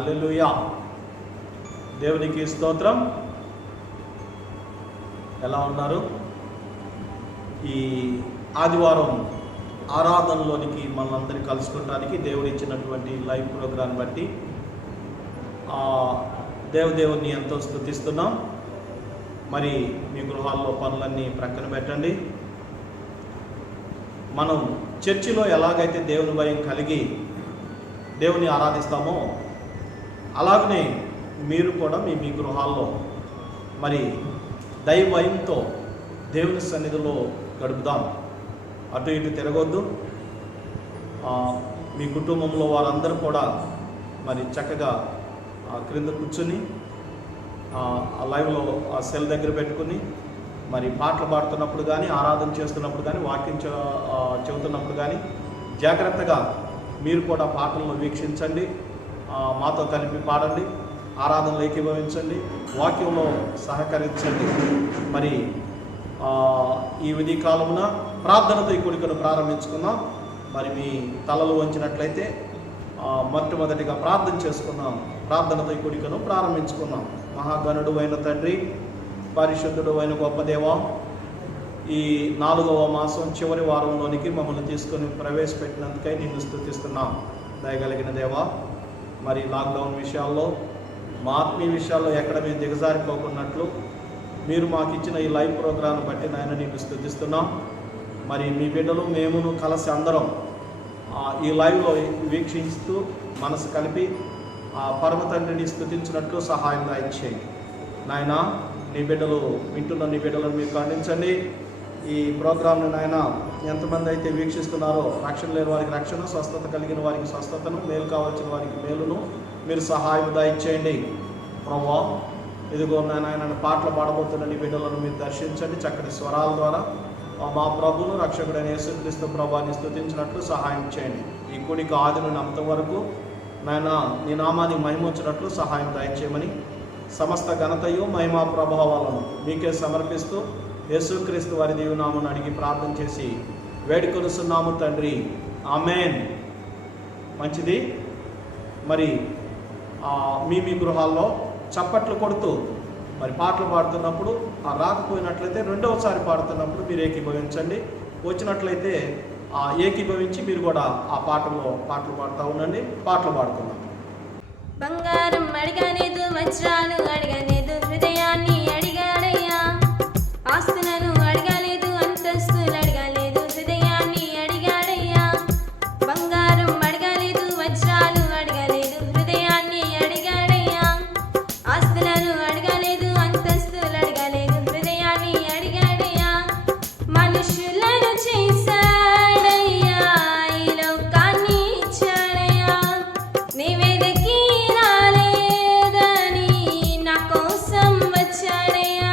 హల్లెలూయా. దేవునికి స్తోత్రం. ఎలా ఉన్నారు? ఈ ఆదివారం ఆరాధనలోనికి మనందరినీ కలుసుకోవడానికి దేవుడు ఇచ్చినటువంటి లైవ్ ప్రోగ్రాం బట్టి దేవుని ఎంతో స్తుతిస్తున్నాం. మరి మీ గృహాల్లో పనులన్నీ ప్రక్కన పెట్టండి. మనం చర్చిలో ఎలాగైతే దేవుని భయం కలిగి దేవుని ఆరాధిస్తామో అలాగనే మీరు కూడా మీ గృహాల్లో మరి దైవ భయంతో దేవుని సన్నిధిలో గడుపుదాం. అటు ఇటు తిరగొద్దు. మీ కుటుంబంలో వారందరూ కూడా మరి చక్కగా క్రింద కూర్చుని ఆ లైవ్లో ఆ సెల్ దగ్గర పెట్టుకుని మరి పాటలు పాడుతున్నప్పుడు కానీ, ఆరాధన చేస్తున్నప్పుడు కానీ, వాక్యం చెబుతున్నప్పుడు కానీ జాగ్రత్తగా మీరు కూడా పాటలను వీక్షించండి. మాతో కలిపి పాడండి, ఆరాధనలో ఏకీభవించండి, వాక్యంలో సహకరించండి. మరి ఈ ఉదయ కాలమున ప్రార్థనతో ఈ కూడికను ప్రారంభించుకుందాం. మరి మీ తలలు వంచినట్లయితే మొట్టమొదటిగా ప్రార్థన చేసుకుందాం. ప్రార్థనతో ఈ కూడికను ప్రారంభించుకుందాం. మహాగణుడు అయిన తండ్రి, పరిశుద్ధుడు అయిన గొప్ప దేవా, ఈ 4వ మాసం చివరి వారంలోనికి మమ్మల్ని తీసుకొని ప్రవేశపెట్టినందుకై నిన్ను స్తుతిస్తున్నాం. దయగలిగిన దేవా, మరి లాక్డౌన్ విషయాల్లో, మా ఆత్మీయ విషయాల్లో ఎక్కడ మేము దిగజారిపోకున్నట్లు మీరు మాకు ఇచ్చిన ఈ లైవ్ ప్రోగ్రాంను బట్టి నాయన నిన్ను స్తుతిస్తున్నాం. మరి మీ బిడ్డలు మేమును కలిసి అందరం ఈ లైవ్లో వీక్షిస్తూ మనసు కలిపి పరమ తండ్రిని స్తుతించినట్లు సహాయం దయచేయండి నాయన. నీ బిడ్డలు వింటున్న నీ బిడ్డలను మీరు ఖండించండి. ఈ ప్రోగ్రాంను నాయన ఎంతమంది అయితే వీక్షిస్తున్నారో రక్షణ లేని వారికి రక్షణ, స్వస్థత కలిగిన వారికి స్వస్థతను, మేలు కావాల్సిన వారికి మేలును మీరు సహాయం దయచేయండి ప్రభువా. ఇదిగో నాయన పాటలు పాడబోతున్న నీ బిడ్డలను మీరు దర్శించండి. చక్కటి స్వరాల ద్వారా మా ప్రభువును రక్షకుడైన యేసుక్రీస్తు ప్రభువాన్ని స్తుతించినట్లు సహాయం చేయండి. ఈ కూడిక ఆది నుండి అంత వరకు నాయన నీ నామాన్ని మహిమించినట్లు సహాయం దయచేయమని సమస్త ఘనతయు మహిమా ప్రభావాలను మీకే సమర్పిస్తూ యేసుక్రీస్తు వారి దీవెనామమును అడిగి ప్రార్థన చేసి వేడుకొనుచున్నాము తండ్రి, ఆమేన్. మంచిది. మరి మీ గృహాల్లో చప్పట్లు కొడుతూ మరి పాటలు పాడుతున్నప్పుడు రాకపోయినట్లయితే రెండవసారి పాడుతున్నప్పుడు మీరు ఏకీభవించండి. వచ్చినట్లయితే ఏకీభవించి మీరు కూడా ఆ పాటలు పాడుతూ ఉండండి. పాటలు పాడుతున్నాం. బంగారం అడగలేదు, వజ్రాలు అడగలేదు, హృదయాన్ని అడిగాడయ్యా. ఆస్తులను అడగలేదు, అంతస్తులు అడగలేదు, హృదయాన్ని అడిగాడయ్యా. బంగారం అడగలేదు, వజ్రాలు అడగలేదు, హృదయాన్ని అడిగాడయ్యా. ఆస్తులను అడగలేదు, అంతస్తులు అడగలేదు, హృదయాన్ని అడిగాడయ్యా. మనుషులను చేశాడయ్యా, ఈ లోకాన్ని ఇచ్చాడయ్యా. నీవేదకి నా కోసం వచ్చాడయ్యా.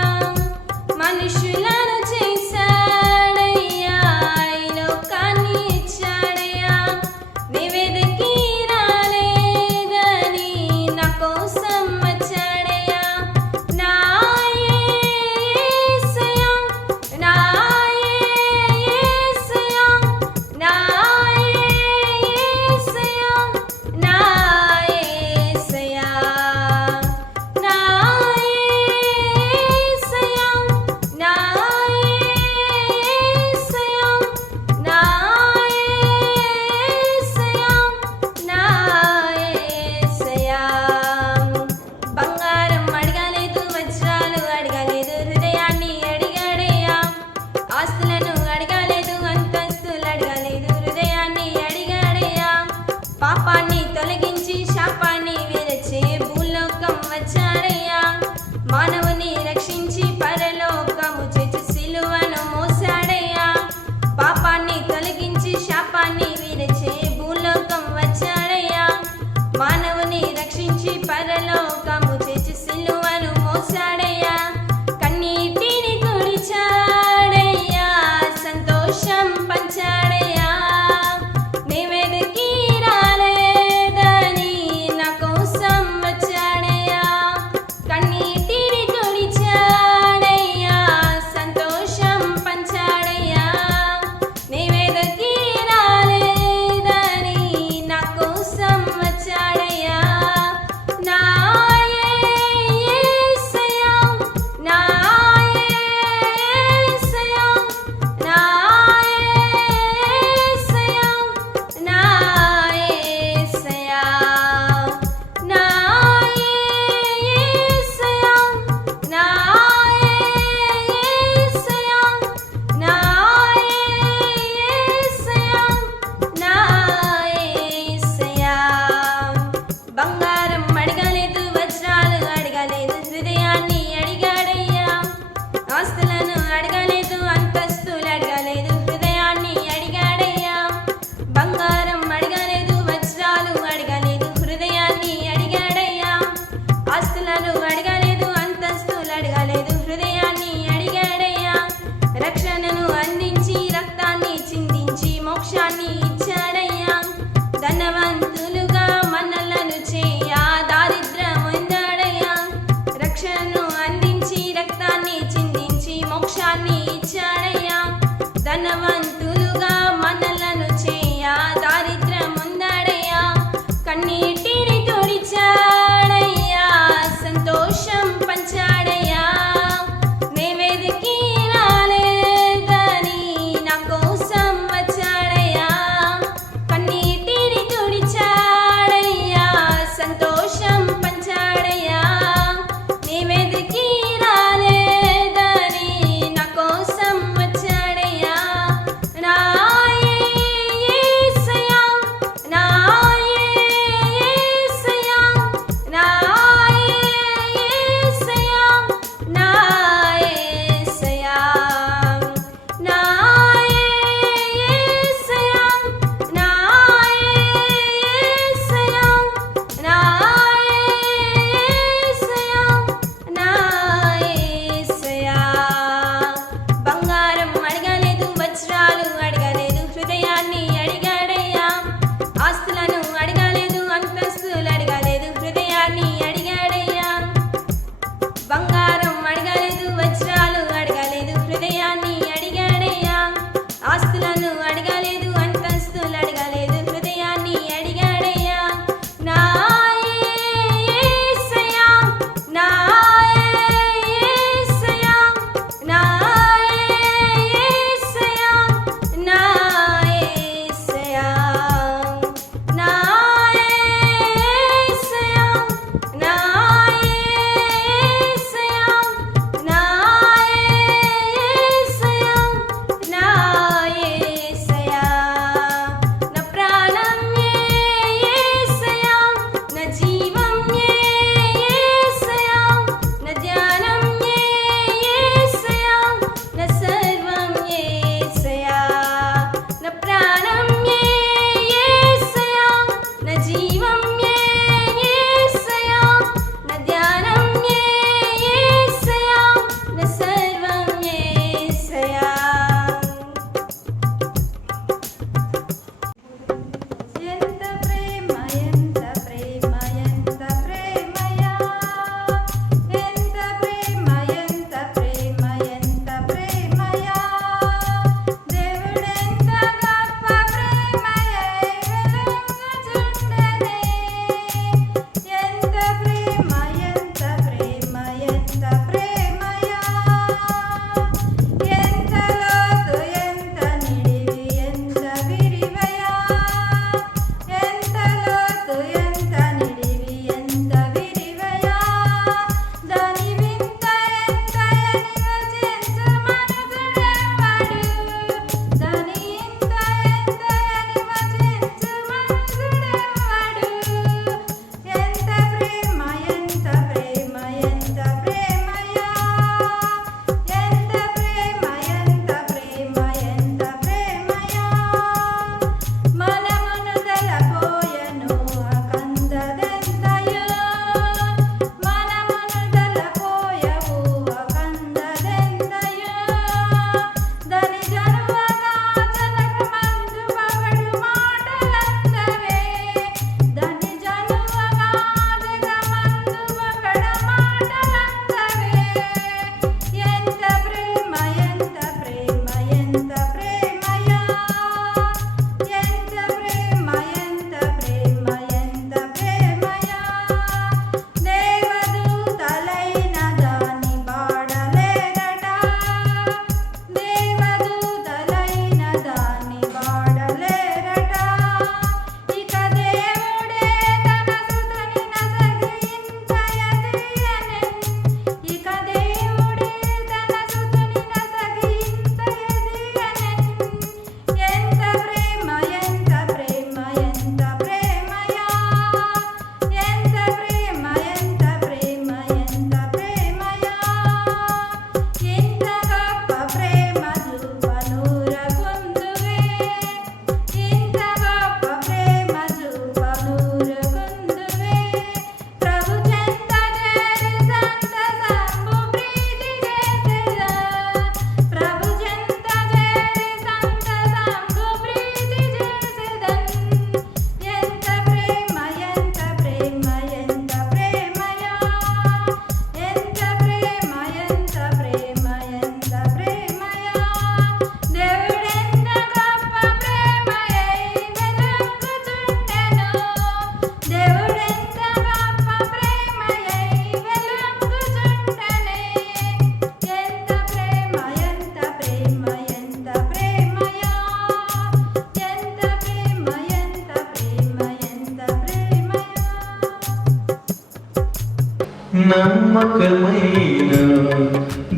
నమ్మకమైన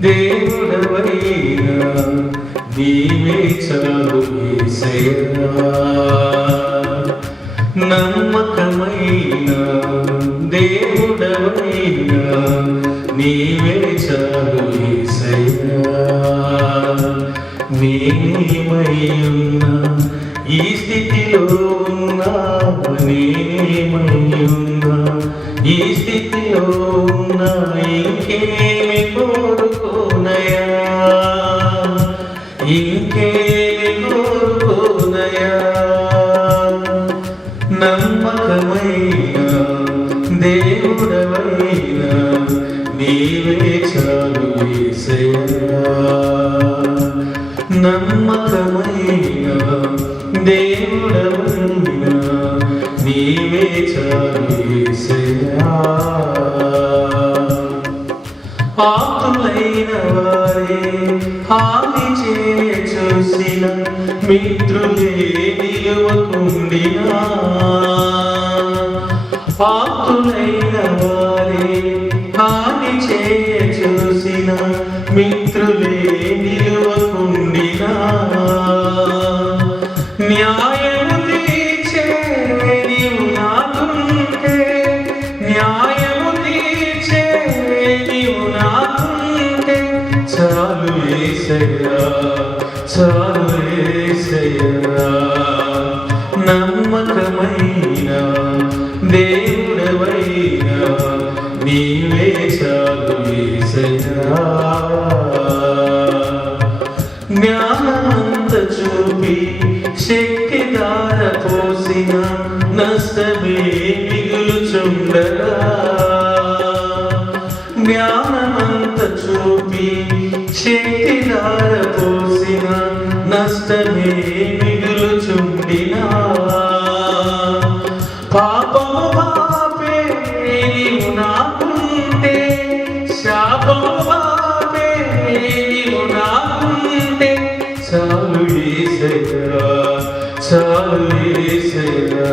దేవుడవైనా నీవే చాలు యేసయ్యా. నమ్మకమైన దేవుడవైనా నీవే చాలు యేసయ్యా. నేనేమయ్యున్నా ఈ స్థితిలో ఉన్నా, నేనేమయ్యున్నా ఈ స్థితిలో ఉన్నా, ఇంకేమి కోరుకోనయా, ఇంకేమి కోరుకోనయా. నమ్మకమైన దేవుడవైనా నీవే చాలు యేసయ్యా. నమ్మకమైన దేవుడవైనా నీవే చాలు యేసయ్యా. ఆప్తులైన వారే హాని చేయ చూసిన, మిత్రులే నిలువకుండినా. ఆప్తులైన వారే హాని చేయ చూసిన, మిత్రులే నిలువకుండినా. న్యాయము తీర్చే నీవు నాకుంటే, న్యాయము తీర్చే నీవు నాకుంటే చాలు యేసయ్యా, చాలు యేసయ్యా. నమ్మకమైన దేవుడవైనా నీవే చాలు యేసయ్యా. జ్ఞానమంత చూపి శక్తి ధార పోసిన, నష్టమే మిగులుచుండగా. జ్ఞానమంత చూపి శక్తి ధార పోసిన, నష్టమే మిగులుచుండినా. పాపము పాపే నీవు నాకుంటే, శాపము పాపే నీవు నాకుంటే చాలు యేసయ్యా, చాలు యేసయ్యా.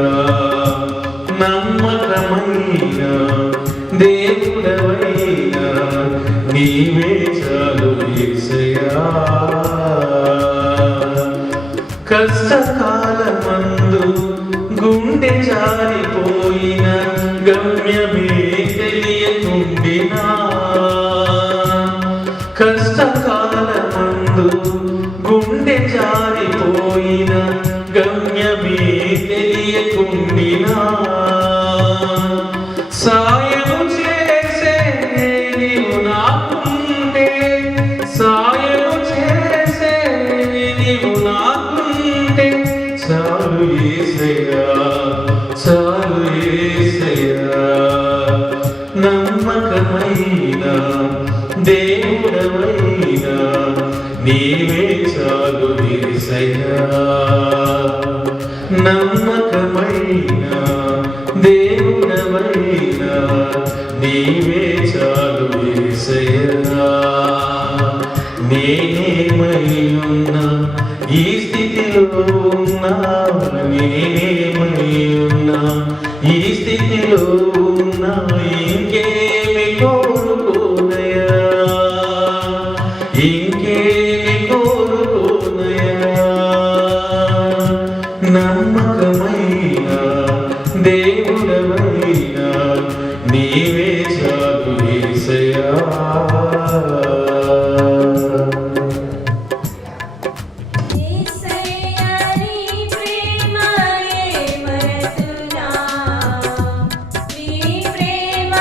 నమ్మకమైన దేవుడవైనా నీవే చాలు యేసయ్యా. కష్టకాలమందు గుండె జారిపోయిన, గమ్యమే తెలియకుండినా. కష్టకాలమందు గుండె జారిపోయిన, గమ్యమే తెలియకుండినా. సాయము చేసే నీవు నాకుంటే, సాయము చేసే నీవు నాకుంటే చాలు యేసయ్యా, చాలు యేసయ్యా. నమ్మకమైన దేవుడవైనా నీవే చాలు యేసయ్యా. నమ్మకమైన దేవుడవైనా నీవే చాలు యేసయ్యా. నేనేమయ్యున్నా ఈ స్థితిలో ఉన్నా, నేనేమయ్యున్నా ఈ స్థితిలో ఉన్నా, ఇంకేమి కోరుకోనయా, ఇంకేమి కోరుకోనయా. నమ్మకమైన దేవుడవైనా నీవే చాలు యేసయ్యా. యేసయ్యా నీ ప్రేమయే మరతునా, నీ ప్రేమ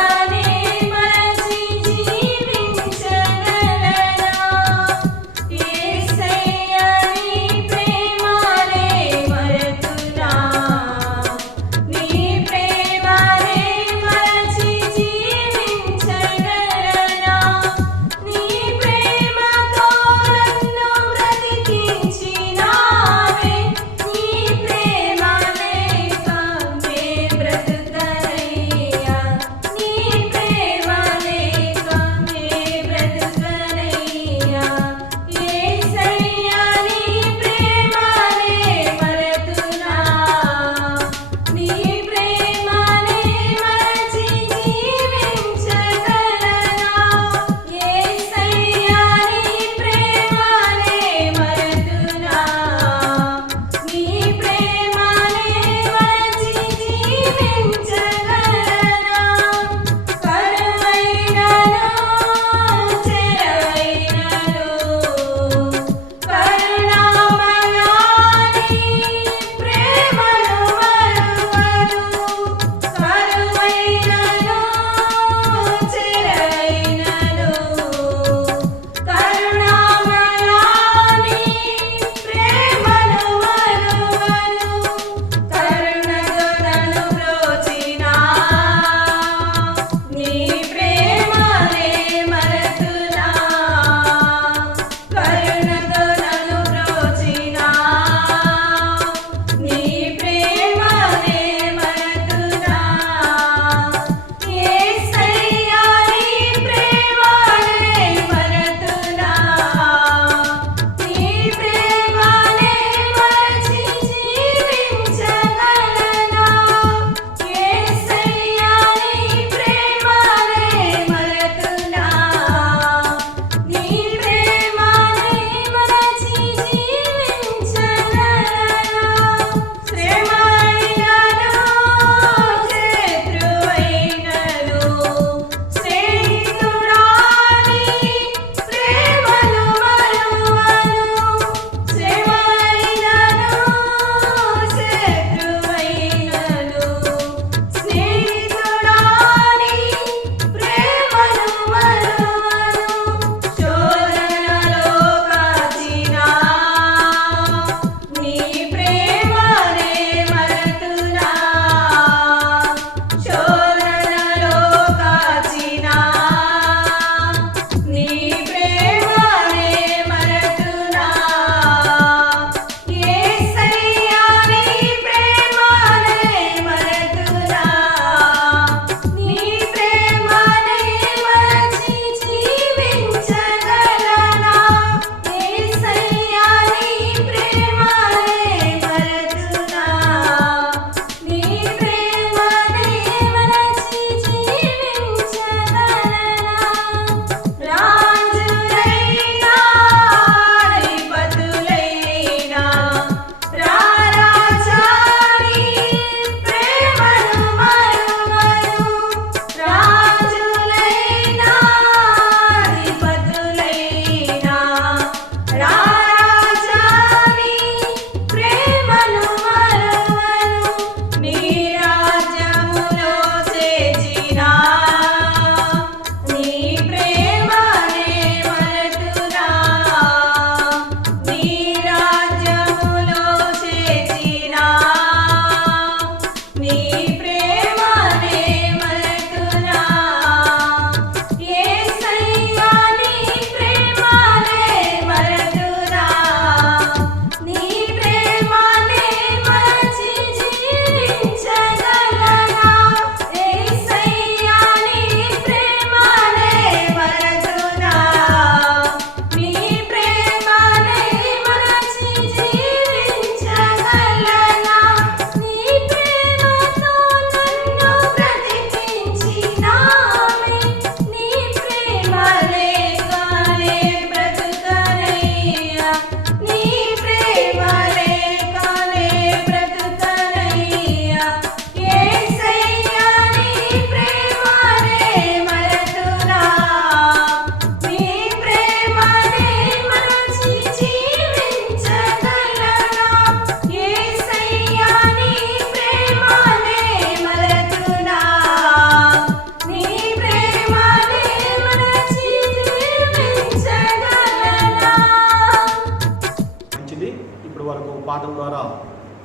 ఇప్పటి వరకు పాటల ద్వారా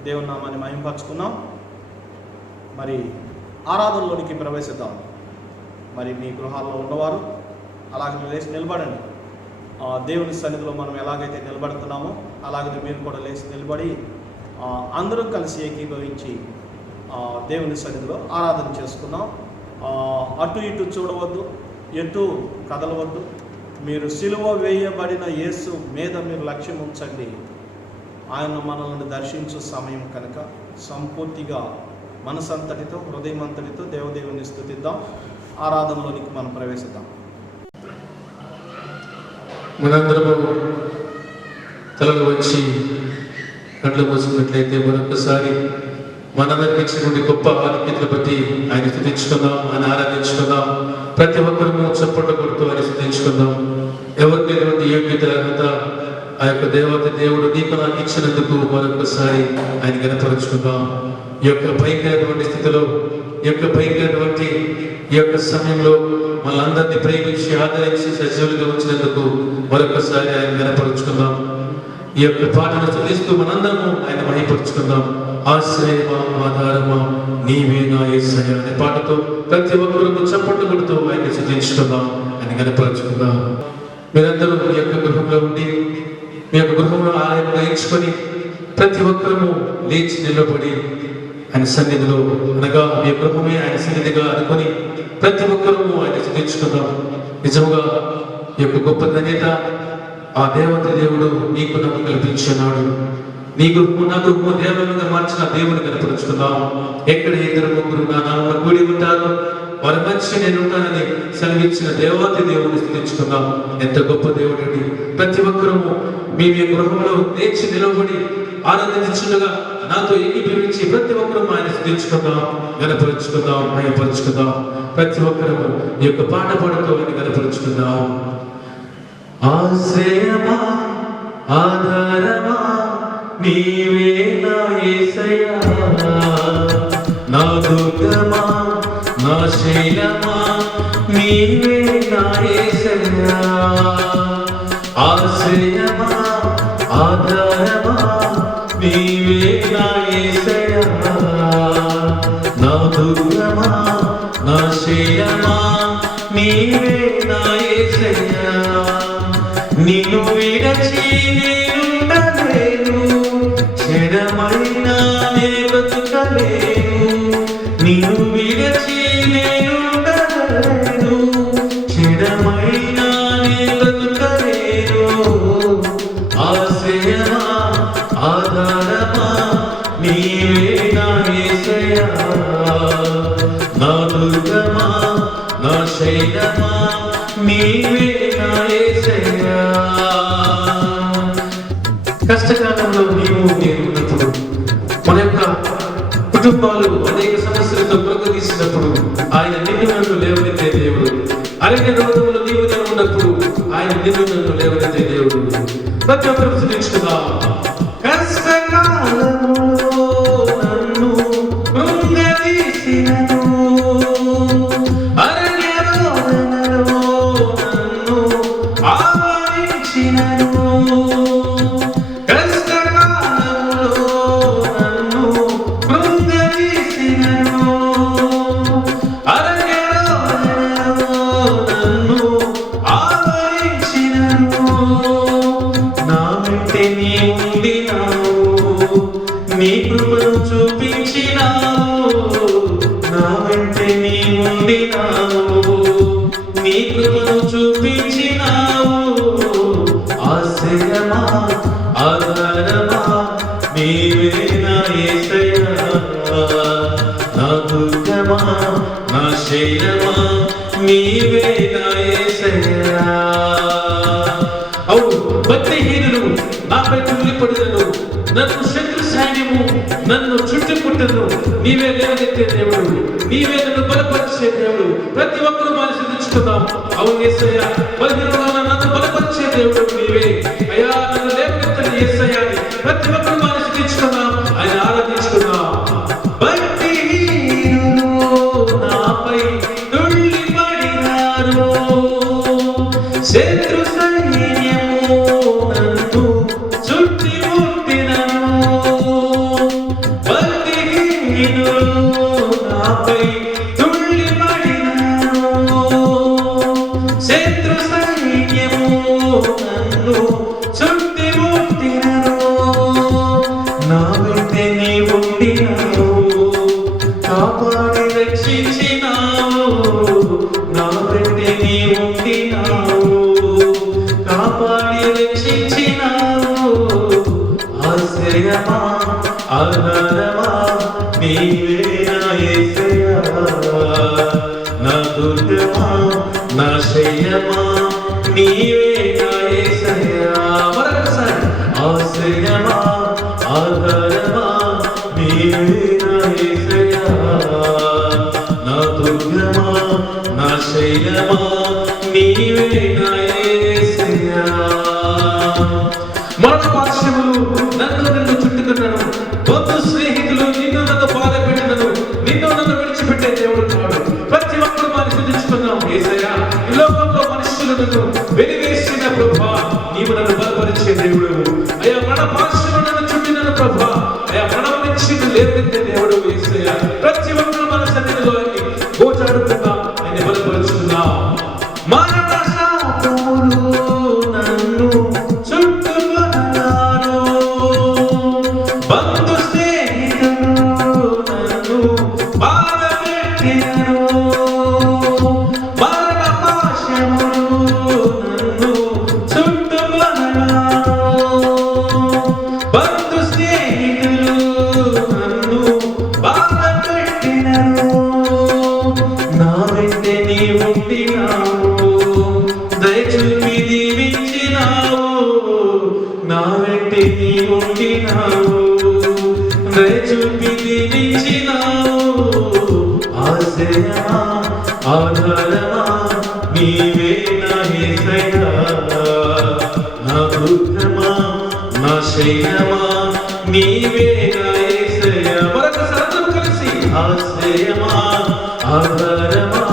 దేవుని నామాన్ని మహింపరచుకున్నాం. మరి ఆరాధనలోనికి ప్రవేశిద్దాం. మరి మీ గృహాల్లో ఉన్నవారు అలాగే లేచి నిలబడండి. దేవుని సన్నిధిలో మనం ఎలాగైతే నిలబడుతున్నామో అలాగే మీరు కూడా లేచి నిలబడి అందరం కలిసి ఏకీభవించి దేవుని సన్నిధిలో ఆరాధన చేసుకుందాం. అటు ఇటు చూడవద్దు, ఎటు కదలవద్దు. మీరు సిలువ వేయబడిన యేసు మీద మీరు లక్ష్యం ఉంచండి. ఆయన మనల్ని దర్శించు సమయం కనుక సంపూర్తిగా మనసంతటితో హృదయమంతటితో దేవదేవుని స్తుతిద్దాం. ఆరాధనలోనికి మనం ప్రవేశిద్దాం. మనందరము తలలు వచ్చి కళ్ళు మూసుకున్నట్లయితే మరొకసారి మనందరికి ఇచ్చినటువంటి గొప్ప ఆధిక్యతను బట్టి ఆయన స్తుతించుకుందాం, ఆయన ఆరాధించుకుందాం. ప్రతి ఒక్కరూ చప్పట్లు కొడుతూ ఆయన స్తుతించుకుందాం. ఎవరి మీద యోగ్యత అర్హత ఆ యొక్క దేవుడు నీకు నాకు ఇచ్చినందుకు మరొకసారి ఆయన గణపరుచుకుందాం. ఈ యొక్క భయంకరమైన స్థితిలో, ఈ యొక్క భయంకరమైన ఈ యొక్క సమయంలో మనందరినీ ప్రేమించి ఆదరించి సజీవులుగా ఉంచినందుకు మరొకసారి ఆయన గణపరుచుకుందాం. ఈ యొక్క పాటను చదివిస్తూ మనందరము ఆయన మహిపరుచుకుందాం. ఆశ్రయమా ఆధారమా నీవే నా యేసయ్యా అనే పాటతో ప్రతి ఒక్కరూ చప్పట్లు కొడుతూ ఆయన స్తుతించుకుందాం, ఆయన గణపరుచుకుందాం. మీరందరూ మీ యొక్క గృహంలో ఉండి మీ యొక్క గృహంలో ఆయన గ్రహించుకొని ప్రతి ఒక్కరూ లేచి నిలబడి ఆయన సన్నిధిలో అనగా మీ గృహమే ఆయన సన్నిధిగా అనుకొని ప్రతి ఒక్కరూ ఆయన స్తుతించుకుందాం. నిజంగా ఈ యొక్క గొప్ప ధన్యత ఆ దేవుడు నీకు నాకు కల్పించినాడు. నీ గృహము నా గృహము దేవాలయంగా మార్చిన దేవుని కనపరుచుకుందాం. ఎక్కడ ఇద్దరు ముగ్గురు నా నామమున కూడి ఉంటారు వారి మధ్య నేను ఉంటానని సెలవిచ్చిన దేవుని స్తుతించుకుందాం. ఎంత గొప్ప దేవుడు అండి. ప్రతి ఒక్కరూ మీ గృహంలో లేచి నిలబడి ఆనందించుండగా నాతో ఏకీభవించి ప్రతి ఒక్కరూ ఆయన స్తుతించుకుందాం, గణపరుచుకుందాం, మహిమపరుచుకుందాం. ప్రతి ఒక్కరూ ఈ యొక్క పాట పాడుతూ ఆయన గణపరుచుకుందాం. ఆశ్రయమా ఆధారమా నీవే నా యేసయ్యా, నా దుర్గమా నా శైలమా నీవే నా యేసయ్యా. ఆశ్రయమా ఆధారమా నీవే నా యేసయ్యా, నా దుర్గమా నా శైలమా నీవే నా యేసయ్యా. నిన్ను విడచి నేనుండలేను, చెడమైనా నే బ్రతుకలేను. నిన్ను విడచి నేనుండలేను, చెడమైనా నే బ్రతుకలేను. ఆశ్రయమా ఆధారమా నీవే నా యేసయ్యా, నా దుర్గమా నా శైలమా నీవే నా యేసయ్యా. కష్టకాలంలో నేను ఉన్నప్పుడు మన యొక్క కుటుంబాలు అనేక సమస్యలతో ప్రగతిస్తున్నప్పుడు ఆయన నిన్ను నన్ను లేవనెత్తే దేవుడు. అరణ్య రోజుల్లో నీవు ఉన్నప్పుడు ఆయన నిన్ను నన్ను లేవనెత్తే దేవుడు. ప్రతి ఒక్కరు స్తుతించుకుందాం. కష్టకాలంలో నన్ను కృంగదీసినను, అరణ్య రోదనలో నన్ను ఆవరించినను. నీ కృపను చూపించినావు, నా వెంటే నీ ఉండినావు. నీ కృపను చూపించినావు. ఆశ్రయమా ఆధారమా నీవే నా యేసయ్యా, నా దుర్గమా నా శైలమా నీవే నా యేసయ్యా. అవును, భక్తిహీనులు నాపై తుల్లిపడినను, నన్ను శత్రు సైన్యము నన్ను చుట్టుకుంటును. నీవే లేవనెత్తే దేవుడు, నీవే నన్ను బలపరిచే దేవుడు. ప్రతి ఒక్కరూ మనం స్తుతించుకుందాం. అవును యేసయ్యా, బలహీనులుగా నన్ను బలపరిచే దేవుడు నీవే. అయ్యా నన్ను లేవనెత్తని యేసయ్యా అని ప్రతి ఒక్కరూ మనం స్తుతించుకుందాం, ఆయన ఆరాధించుకుందాం. భక్తిహీనులు నాపై తుల్లిపడినారు, శత్రు సైన్యము నన్ను చుట్టుముట్టినను. ఆధారమా నీవే నా యేసయ్యా, నా దుర్గమా నా శయ్యమా నీవే నా యేసయ్యా. మరొకసారి ఆశ్రయమా ఆధారమా నీవే నా యేసయ్యా, నా దుర్గమా నా శయ్యమా నీవే నా యేసయ్యా. మరణ పార్శ్వములు నన్ను చుట్టుకున్నాను, బంధు స్నేహితులు నిన్ను నన్ను బాధ పెట్టినను, నిన్ను నన్ను విడిచిపెట్టే దేవుడు కాడు. ప్రతి ఒక్కరు మనం స్థుతించుకున్నాం యేసయ్యా. ఈ లోకంలో మనుషులు నన్ను వెలివేసిన ప్రభువా, నీవు నన్ను బలపరిచే దేవుడు. అయ్యా మరణ పార్శ్వములు నన్ను చుట్టినను ప్రభువా, అయ్యా మరణం నుంచి లేవనెత్తే దేవుడు యేసయ్యా. ప్రతి ఒక్కరు మన సన్నిధిలో గోచాడుతున్నా ఆయన బలపరుచుకున్నాం. మరణ శాపములు నన్ను చుట్టుకున్నాను, బంధు స్నేహితులు నన్ను బాధ పెట్టినను, మరణ పాశములు నన్ను చుట్టుకున్నాను, బంధు స్నేహితులు నన్ను బాధ పెట్టినను. నా వెంటే నీ ఉండినావు, దయచూపి దీవించినావు, నా వెంటే నీ ఉండినావు, దయచూపి దీవించినావు. ఆశ్రయమా ఆధారమా నీవే నా యేసయ్యా, నా దుర్గమా నా శయ్యమా నీవే నా యేసయ్యా. మరొకసారి అందరూ కలిసి ఆశ్రయమా ఆధారమా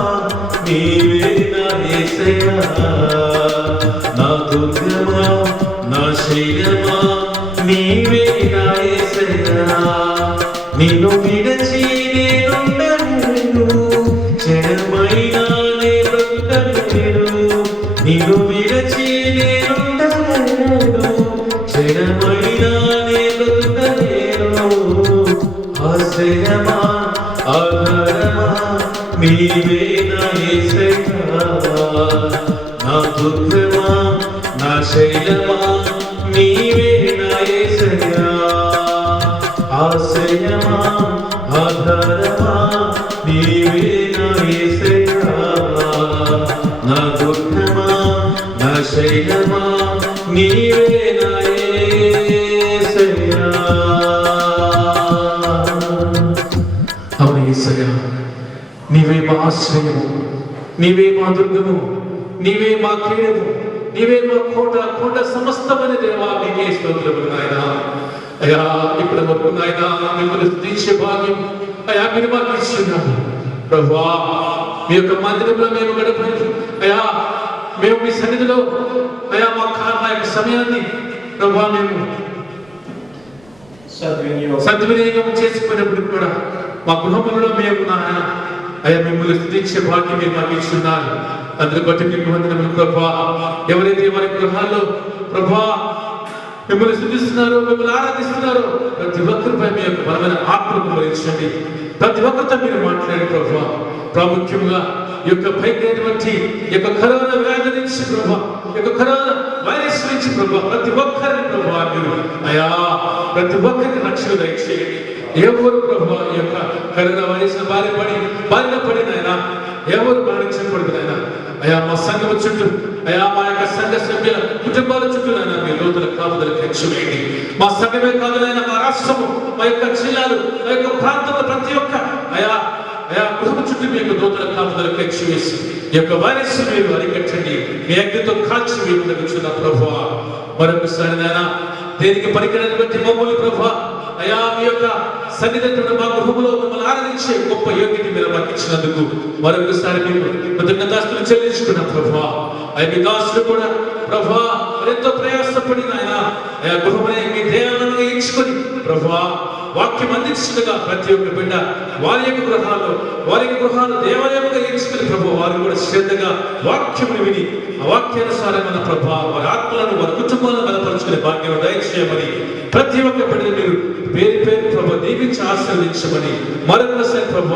నీవే నా యేసయ్యా, నా దుర్గమా నా శయ్యమా నీవే నా యేసయ్యా. నిన్ను విడచి నేనుండలేను, క్షణమైనా నే బ్రతకలేను, నిన్ను విడచి నేనుండలేను, క్షణమైనా నే బ్రతకలేను. ఆశ్రయమా ఆధారమా నీవే నా యేసయ్యా, నా దుర్గమా నా శైలమా నీవే నా యేసయ్యా. ఆశ్రయమా ఆధారమా నీవే నా యేసయ్యా, నా దుర్గమా నా శైలమా నీవే నా యేసయ్యా. అవును యేసయ్యా, నీవే మా ఆశ్రయము, నీవే మా దుర్గము, నీవే మా కీడము, నీవే మా కోట సమస్తమైన దేవా నీకే స్తోత్రములు నాయనా. అయ్యా ఇప్పుడు వరకు నాయనా మిమ్మల్ని స్తుతించే భాగ్యం అయ్యా మీరు మాకు ఇస్తున్నారు ప్రభువా. మీ యొక్క మందిరంలో మేము గడపండి అయ్యా, మేము మీ సన్నిధిలో అయ్యా మా యొక్క సమయాన్ని ప్రభువా మేము సద్వినియోగం చేసుకునేప్పుడు కూడా మా గృహములలో మేము నాయన అయ్యా మిమ్మల్ని స్తుతించే భాగ్యం మీరు మాకు ఇస్తున్నారు. అందుని బట్టి మీకు వందనములు ప్రభువా. ఎవరైతే వారి గృహాల్లో ప్రభువా మిమ్మల్ని స్తుతిస్తున్నారో, మిమ్మల్ని ఆరాధిస్తున్నారో ప్రతి ఒక్కరిపై మీ యొక్క బలమైన ఆత్మను భరించండి. ప్రతి ఒక్కరితో మీరు మాట్లాడి ప్రభువా. ప్రాముఖ్యంగా ఈ యొక్క భయంకరమైనటువంటి ఈ యొక్క కరోనా వ్యాధి నుంచి ప్రభువా, ఈ యొక్క కరోనా వైరస్ నుంచి ప్రభువా ప్రతి ఒక్కరిని ప్రభువా మీరు అయ్యా ప్రతి ఒక్కరికి రక్షణ దయచేయండి. ఎవరు ప్రభువా ఈ యొక్క కరోనా వైరస్ బారిన పడిన ఆయన ఎవరు మరణించకూడదు ఆయన అయ్యా మా సంఘం చుట్టూ అయ్యా మా యొక్క సంఘ సభ్యుల కుటుంబాల చుట్టూ నాయన మీ లోతుల కాపుదల పెంచువేయండి. మా సంఘమే కాదు నాయన మా రాష్ట్రము, మా యొక్క జిల్లాలు, మా యొక్క ప్రాంతంలో ప్రతి ఒక్క అయా గృహం చుట్టూ మీ యొక్క లోతుల కాపుదల పెంచువేసి ఈ యొక్క వైరస్ మీరు అరికట్టండి. మీ అగ్నితో కాల్చి మీరు తగ్గుచున్న ప్రభువా. మరొకసారి నాయన దేనికి పరికరాన్ని బట్టి మమ్మల్ని ప్రభువా అయ్యా మీ యొక్క సన్నిధిలో మా గృహంలో మిమ్మల్ని ఆరాధించే గొప్ప యోగ్యత మీరు మాకు ఇచ్చినందుకు మరొకసారి మేము కృతజ్ఞతాస్తులు చెల్లించుకున్నాం ప్రభువా. అయ్యా మీ దాసులు కూడా ప్రభువా ఎంతో ప్రయాసపడి ఆయన అయ్యా గృహమనే మీ దేవాలయంగా ఎంచుకొని ప్రభువా వాక్యం అందించగా ప్రతి ఒక్క బిడ్డ వారి యొక్క గృహాలు దేవాలయంగా ఎంచుకుని ప్రభు వారు కూడా శ్రద్ధగా వాక్యమును విని ఆ వాక్యానుసారమైన ప్రభు వారి ఆత్మలను వారి కుటుంబాలను బలపరుచుకునే భాగ్యం దయచేయమని ప్రతి ఒక్క బిడ్డను మీరు పేరు ప్రభు దీవించి ఆశీర్వదించమని మరొకసారి ప్రభు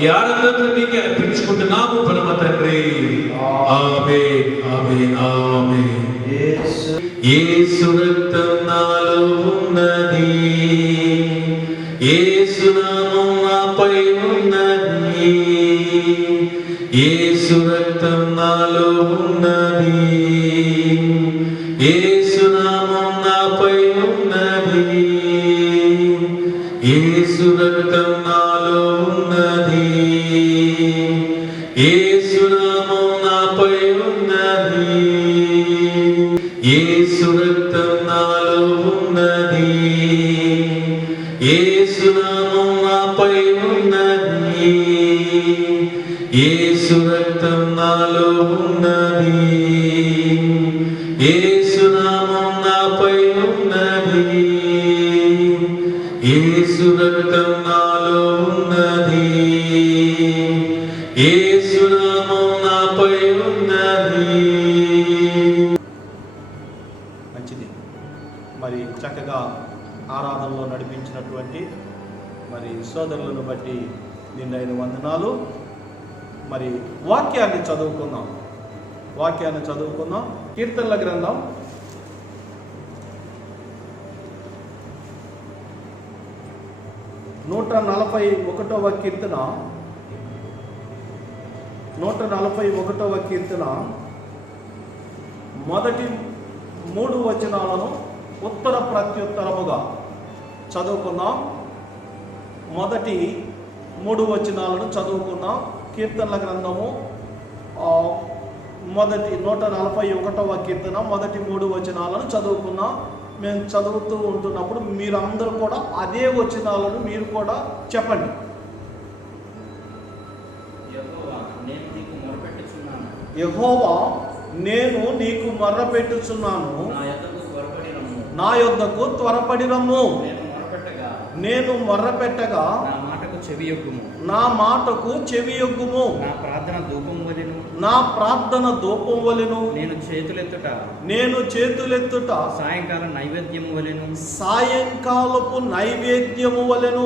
ఈ ఆనందంలో మీకే అర్పించుకుంటున్నాము పరమ తండ్రి. ఆమేన్ ఆమేన్ ఆమేన్. యేసు రక్తం నాలో ఉన్నది, యేసు రక్తం నాలో ఉన్నది, యేసు నామం నాపై ఉన్నది, యేసు రక్తం నాలో ఉన్నది, యేసు నామం నాపై ఉన్నది, యేసు రక్తం నాలో ఉన్నది, యేసు నామం నాపై ఉన్నది, యేసు రక్తం నాలో ఉన్నది, యేసు నామం నాపై ఉన్నది, యేసు రక్తం నాలో ఉన్నది, యేసు నామం నాపై ఉన్నది. మంచిది. మరి చక్కగా ఆరాధనలో నడిపించినటువంటి మరి సోదరులను బట్టి నిన్నైన వందనాలు. మరి వాక్యాన్ని చదువుకుందాం. కీర్తనల గ్రంథం 141వ కీర్తన 141వ కీర్తన మొదటి 3 వచనాలను ఉత్తర ప్రత్యుత్తరముగా చదువుకుందాం. మొదటి 3 వచనాలను చదువుకుందాం. కీర్తనల గ్రంథము మొదటి 141వ కీర్తన మొదటి 3 వచనాలను చదువుకుందాం. మేము చదువుతూ ఉంటున్నప్పుడు మీరందరూ కూడా అదే వచనాలను మీరు కూడా చెప్పండి. యెహోవా నేను నీకు మొర్రపెట్టుచున్నాను, నా యొద్దకు త్వరపడి రమ్ము. నేను మొర్రపెట్టగా నా మాటకు చెవియొగ్గుము. నా ప్రార్థన ధూపం వలెను. నేను చేతులెత్తుట సాయంకాలపు నైవేద్యము వలెను.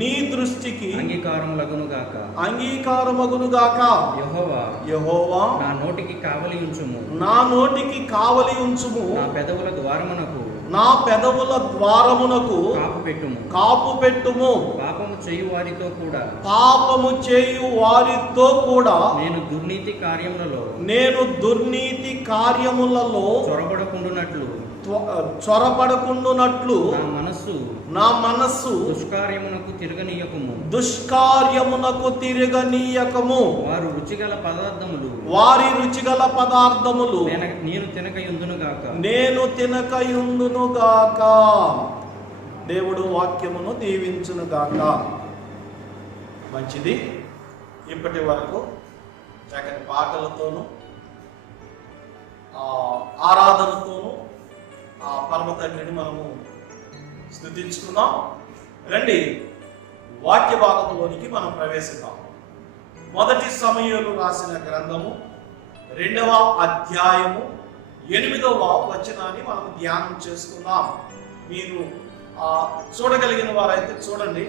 నీ దృష్టికి అంగీకారమగునుగాక. యెహోవా నా నోటికి కావలి ఉంచుము. నా పెదవుల ద్వారమునకు కాపు పెట్టుము. పాపము చేయు వారితో కూడా నేను దుర్నీతి కార్యములలో చొరబడకుండునట్లు నా మనస్సు దుష్కార్యమునకు తిరగనీయకము. వారి రుచిగల పదార్థములు నేను తినకయుందునుగాక. దేవుడు వాక్యమును దీవించునుగాక. మంచిది. ఇప్పటి వరకు చక్కటి పాటలతోనూ ఆరాధనతోనూ ఆ పరమ తండ్రిని మనము స్తుతించుకుందాం. రండి వాక్య భాగంలోనికి మనం ప్రవేశిద్దాం. మొదటి సమూయేలు రాసిన గ్రంథము 2వ అధ్యాయము 8వ వచనాన్ని మనం ధ్యానం చేసుకుందాం. మీరు చూడగలిగిన వారైతే చూడండి,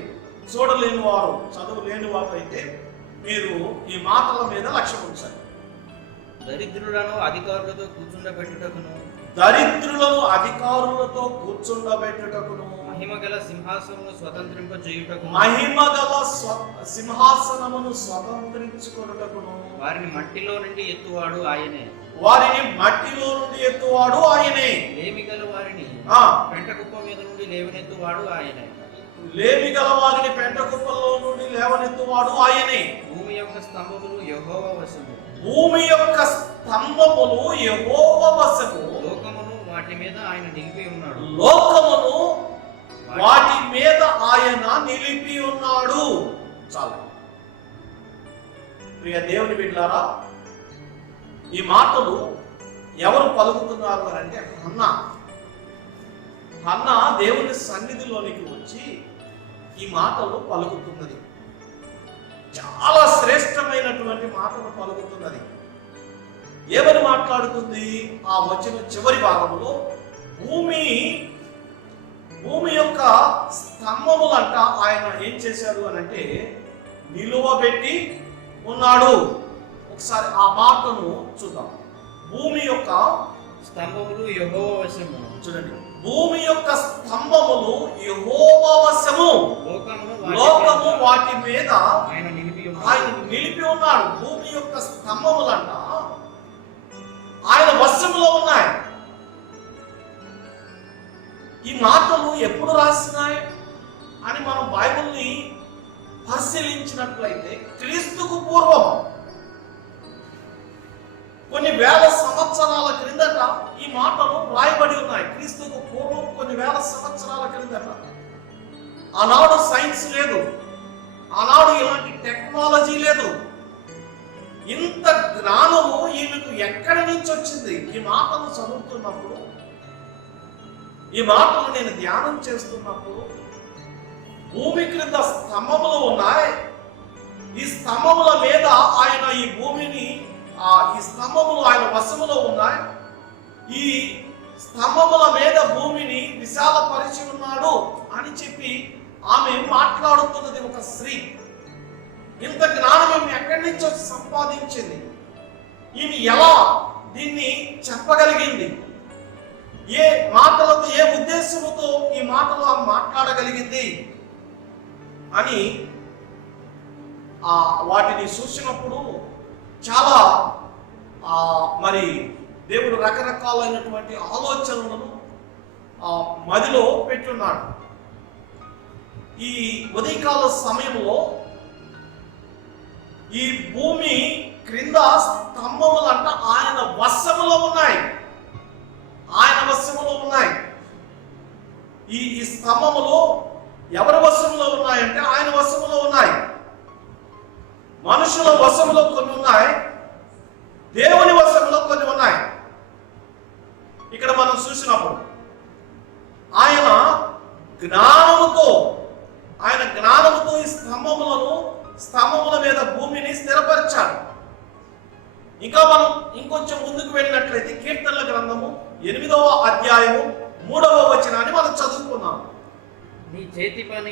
చూడలేని వారు, చదువు లేని వారు అయితే మీరు ఈ మాటల మీద లక్ష్యం ఉంచండి. దరిద్రులను అధికారులతో కూర్చుండబెట్టుటకును మహిమగల సింహాసనమును స్వతంత్రించుకొనుటకును వారిని మట్టిలో నుండి ఎత్తువాడు ఆయనే. లేమిగల వారిని పెంట కుప్ప మీద నుండి లేవనెత్తువాడు ఆయనే. భూమి యొక్క స్తంభములు యెహోవా వశము. లోకమును వాటి మీద ఆయన నిలిపి ఉన్నాడు. చాలా ప్రియ దేవుని బిడ్డలారా, ఈ మాటలు ఎవరు పలుకుతున్నారు అంటే హన్నా దేవుని సన్నిధిలోనికి వచ్చి ఈ మాటలు పలుకుతున్నది. చాలా శ్రేష్టమైనటువంటి మాటలు పలుకుతున్నది. ఏమని మాట్లాడుతుంది? ఆ వచ్చిన చివరి భాగంలో భూమి యొక్క స్తంభములంట ఆయన ఏం చేశాడు అని అంటే నిలువబెట్టి ఉన్నాడు. ఒకసారి ఆ మాటను చూద్దాం. భూమి యొక్క స్తంభములు యెహోవా వశము. చూడండి, భూమి యొక్క స్తంభములు యెహోవా వశము, లోకము వాటి మీద ఆయన నిలిపి ఉన్నాడు. భూమి యొక్క స్తంభములంట ఆయన వశములో ఉన్నాయి. ఈ మాటలు ఎప్పుడు రాసినాయి అని మనం బైబిల్ని పరిశీలించినట్లయితే క్రీస్తుకు పూర్వం కొన్ని వేల సంవత్సరాల క్రిందట ఈ మాటలు రాయబడి ఉన్నాయి. క్రీస్తుకు పూర్వం కొన్ని వేల సంవత్సరాల క్రిందట. ఆనాడు సైన్స్ లేదు, ఆనాడు ఇలాంటి టెక్నాలజీ లేదు. ఇంత జ్ఞానము ఈమెకు ఎక్కడి నుంచి వచ్చింది? ఈ మాటలు చదువుతున్నప్పుడు, ఈ మాటలు నేను ధ్యానం చేస్తున్నప్పుడు భూమి క్రింద స్తంభములు ఉన్నాయి. ఈ స్తంభముల మీద ఆయన ఈ భూమిని, ఈ స్తంభములు ఆయన వశములో ఉన్నాయి. ఈ స్తంభముల మీద భూమిని విశాలపరిచి ఉన్నాడు అని చెప్పి ఆమె మాట్లాడుతున్నది ఒక స్త్రీ. ఇంత జ్ఞానం ఈమె ఎక్కడి నుంచి వచ్చి సంపాదించింది? ఈమె ఎలా దీన్ని చెప్పగలిగింది? ఏ మాటలతో, ఏ ఉద్దేశముతో ఈ మాటలు ఆమె మాట్లాడగలిగింది అని వాటిని చూసినప్పుడు చాలా మరి దేవుడు రకరకాలైనటువంటి ఆలోచనలను మదిలో పెట్టున్నాడు. ఈ ఉదయకాల సమయంలో ఈ భూమి క్రింద స్తంభములంట ఆయన వశములో ఉన్నాయి. ఆయన వశములో ఉన్నాయి. ఈ స్తంభములు ఎవరి వశములో ఉన్నాయంటే ఆయన వశములో ఉన్నాయి. మనుషుల వశములో కొన్ని ఉన్నాయి, దేవుని వశములో కొన్ని ఉన్నాయి. ఇక్కడ మనం చూసినప్పుడు ఆయన జ్ఞానముతో ఈ స్తంభముల మీద భూమిని స్థిరపరిచాడు. ఇంకా మనం ఇంకొంచెం ముందుకు వెళ్ళినట్లయితే కీర్తనల గ్రంథము 8వ అధ్యాయము 3వ వచనాన్ని మనం చదువుకున్నాం. నీ చేతి పని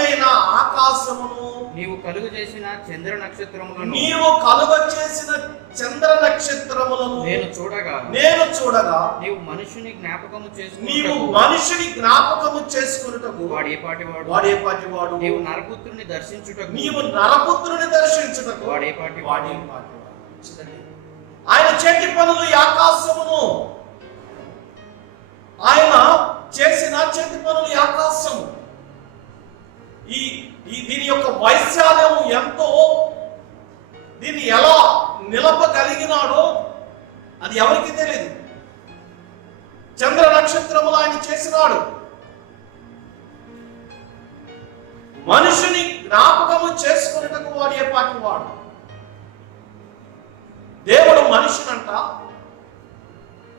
అయిన ఆకాశమును నీవు కలుగు చేసిన చంద్ర నక్షత్రములను నేను చూడగా నీవు మనుషుని జ్ఞాపకము చేసుకొనుటకు వాడు ఏ పాటివాడు నీవు నరపుత్రుని దర్శించుటకు వాడు ఏ పాటివాడు. ఆయన చేతి పనులు ఈ ఆకాశమును, ఆయన చేసిన చేతి పనులు ఈ ఆకాశము. దీని యొక్క వైశాల్యం ఎంతో, దీన్ని ఎలా నిలపగలిగినాడో అది ఎవరికి తెలియదు. చంద్ర నక్షత్రములు ఆయన చేసినాడు. మనుషుని జ్ఞాపకము చేసుకునేటకు వాడు ఏ పాటి వాడు. దేవుడు మనిషినంట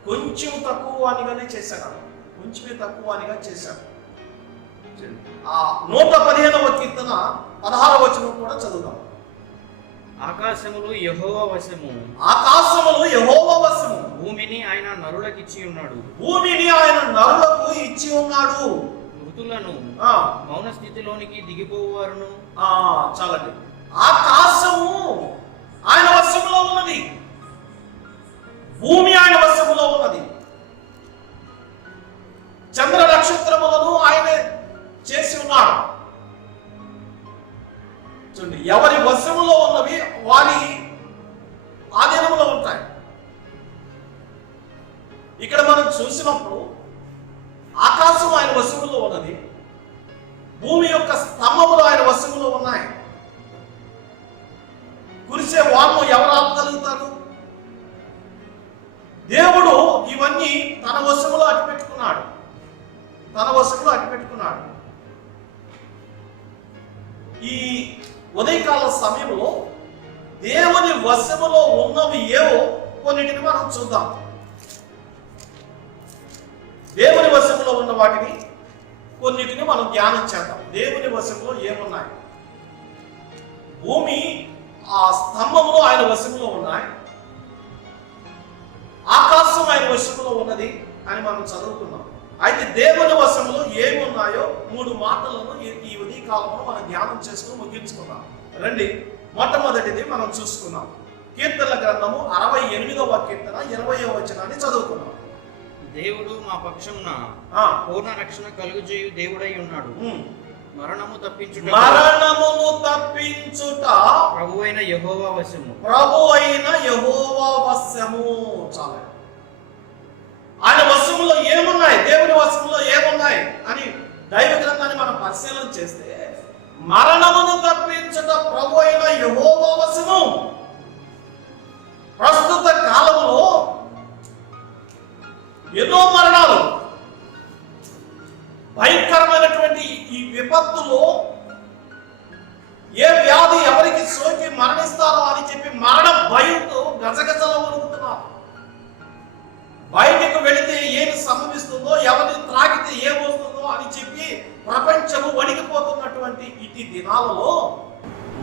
కొంచెం తక్కువ అనిగానే చేశాడు. కొంచెమే తక్కువ అనిగా చేశాడు. 115వ కీర్తన 16వ వచనం కూడా చదువుదాం. ఆకాశములు యెహోవా వశము, భూమిని ఆయన నరులకు ఇచ్చి ఉన్నాడు. మృతులను మౌన స్థితిలోనికి దిగిపోవారును. చాలండి. ఆకాశము ఆయన వశములో ఉన్నది, భూమి ఆయన వశములో ఉన్నది. చంద్ర నక్షత్రములను ఆయన చేసి ఉన్నాడు. చూడండి, ఎవరి వశములో ఉన్నవి వారి ఆధీనంలో ఉంటాయి. ఇక్కడ మనం చూసినప్పుడు ఆకాశం ఆయన వశములో ఉన్నది, భూమి యొక్క స్తంభములు ఆయన వశములో ఉన్నాయి. కురిసే వాము ఎవరు ఆపగలుగుతారు? దేవుడు ఇవన్నీ తన వశములో అట్టిపెట్టుకున్నాడు. ఈ ఉదయకాల సమయంలో దేవుని వశములో ఉన్నవి ఏవో కొన్నిటిని మనం చూద్దాం. దేవుని వశములో ఉన్న వాటిని కొన్నిటిని మనం ధ్యానం చేద్దాం. దేవుని వశములో ఏమున్నాయి? భూమి ఆ స్తంభములు ఆయన వశములో ఉన్నాయి, ఆకాశం ఆయన వశములో ఉన్నది అని మనం చదువుకున్నాం. అయితే దేవుని వశములో ఏమి ఉన్నాయో 3 మాటలను ఈ ఉదయ కాలంలో మనం ధ్యానం చేసుకుని ముగించుకున్నాం. రండి, మొట్టమొదటిది మనం చూసుకున్నాం. కీర్తనల గ్రంథము 68వ కీర్తన 20వ వచనాన్ని చదువుకున్నాం. దేవుడు మా పక్షమున పూర్ణ రక్షణ కలుగు చేయు దేవుడై ఉన్నాడు. మరణమును తప్పించుట ప్రభువైన యెహోవా వశము. చాలా ఆయన వశములో ఏమున్నాయి, దేవుని వశములో ఏమున్నాయి అని దైవ గ్రంథాన్ని మనం పరిశీలన చేస్తే, మరణమును తప్పించుట ప్రభు అయిన యెహోవా వశము. ప్రస్తుత కాలంలో ఎన్నో మరణాలు, భయంకరమైనటువంటి ఈ విపత్తులో ఏ వ్యాధి ఎవరికి సోకి మరణిస్తారో అని చెప్పి మరణ భయంతో గజగజలో వణుకుతున్నారు. బయటకు వెళితే ఏమి సంభవిస్తుందో, ఎవరిని త్రాగితే ఏమొస్తుందో అని చెప్పి ప్రపంచము వణికిపోతున్నటువంటి ఇటు దినాలలో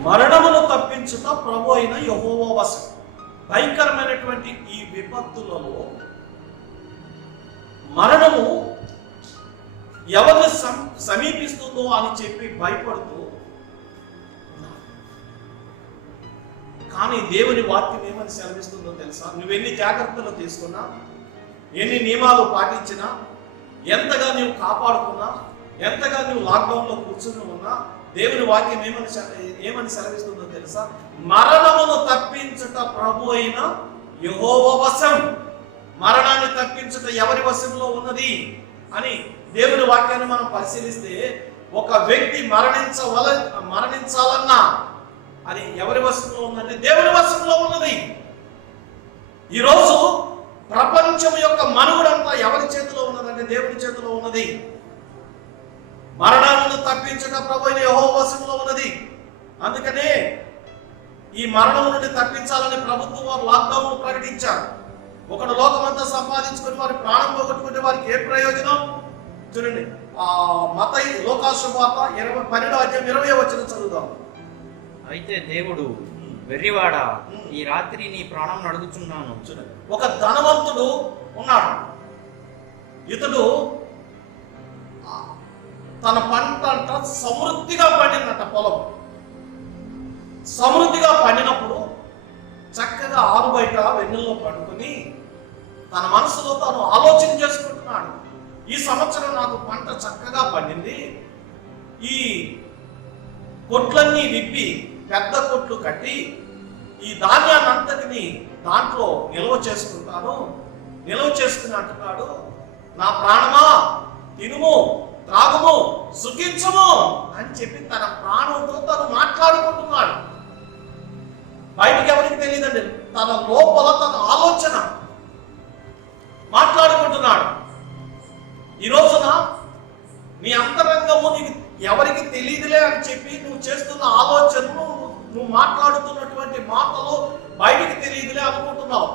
మరణమును తప్పించుట ప్రభు అయిన యెహోవా వశం. భయంకరమైనటువంటి ఈ విపత్తులలో మరణము ఎవరిని సమీపిస్తుందో అని చెప్పి భయపడుతూ, కానీ దేవుని వాక్యం ఏమని సెలవిస్తుందో తెలుసా? నువ్వెన్ని జాగ్రత్తలు తీసుకున్నా, ఎన్ని నియమాలు పాటించినా, ఎంతగా నువ్వు కాపాడుకున్నా, ఎంతగా నువ్వు లాక్డౌన్లో కూర్చుని ఉన్నా, దేవుని వాక్యం ఏమని సెలవిస్తుందో తెలుసా? మరణమును తప్పించుట ప్రభు అయిన యెహోవా వశం. మరణాన్ని తప్పించుట ఎవరి వశంలో ఉన్నది అని దేవుని వాక్యాన్ని మనం పరిశీలిస్తే, ఒక వ్యక్తి మరణించాలన్నా అది ఎవరి వశంలో ఉందంటే దేవుని వశంలో ఉన్నది. ఈరోజు ప్రపంచం యొక్క మనుగడంతా ఎవరి చేతిలో ఉన్నదంటే దేవుని చేతిలో ఉన్నది. మరణాలను తప్పించుట ప్రభు అయిన యెహోవా వశంలో ఉన్నది. అందుకనే ఈ మరణం నుండి తప్పించాలని ప్రభుత్వం వారు లాక్డౌన్ ప్రకటించారు. ఒకడు లోకమంతా సంపాదించుకుని వారి ప్రాణం పోగొట్టుకుంటే వారికి ఏ ప్రయోజనం? చూడండి, మత్తయి లోకాసువార్త 12:20 చదువుదాం. అయితే దేవుడు, వెర్రివాడా, ఈ రాత్రి నీ ప్రాణం అడుగుచున్నాను. చూడండి, ఒక ధనవంతుడు ఉన్నాడు. ఇతడు తన పంట సమృద్ధిగా పండినట. పొలం సమృద్ధిగా పండినప్పుడు చక్కగా ఆరు బయట వెన్నెల్లో పడుకొని తన మనసులో తాను ఆలోచన చేసుకుంటున్నాడు. ఈ సంవత్సరం నాకు పంట చక్కగా పండింది, ఈ కొట్లన్నీ విప్పి పెద్ద కొట్లు కట్టి ఈ ధాన్యాన్ని అంతటిని దాంట్లో నిల్వ చేసుకుంటాను. నిల్వ చేసుకుని అంటున్నాడు, నా ప్రాణమా తినుము, త్రాగుము, సుఖించుము అని చెప్పి తన ప్రాణంతో తను మాట్లాడుకుంటున్నాడు. బయటికి ఎవరికి తెలియదండి, తన లోపల తన ఆలోచన మాట్లాడుకుంటున్నాడు. ఈ రోజున నీ అంతరంగము నీకు ఎవరికి తెలియదులే అని చెప్పి నువ్వు చేస్తున్న ఆలోచనలు, నువ్వు మాట్లాడుతున్నటువంటి మాటలు బయటికి తెలియదులే అనుకుంటున్నావు.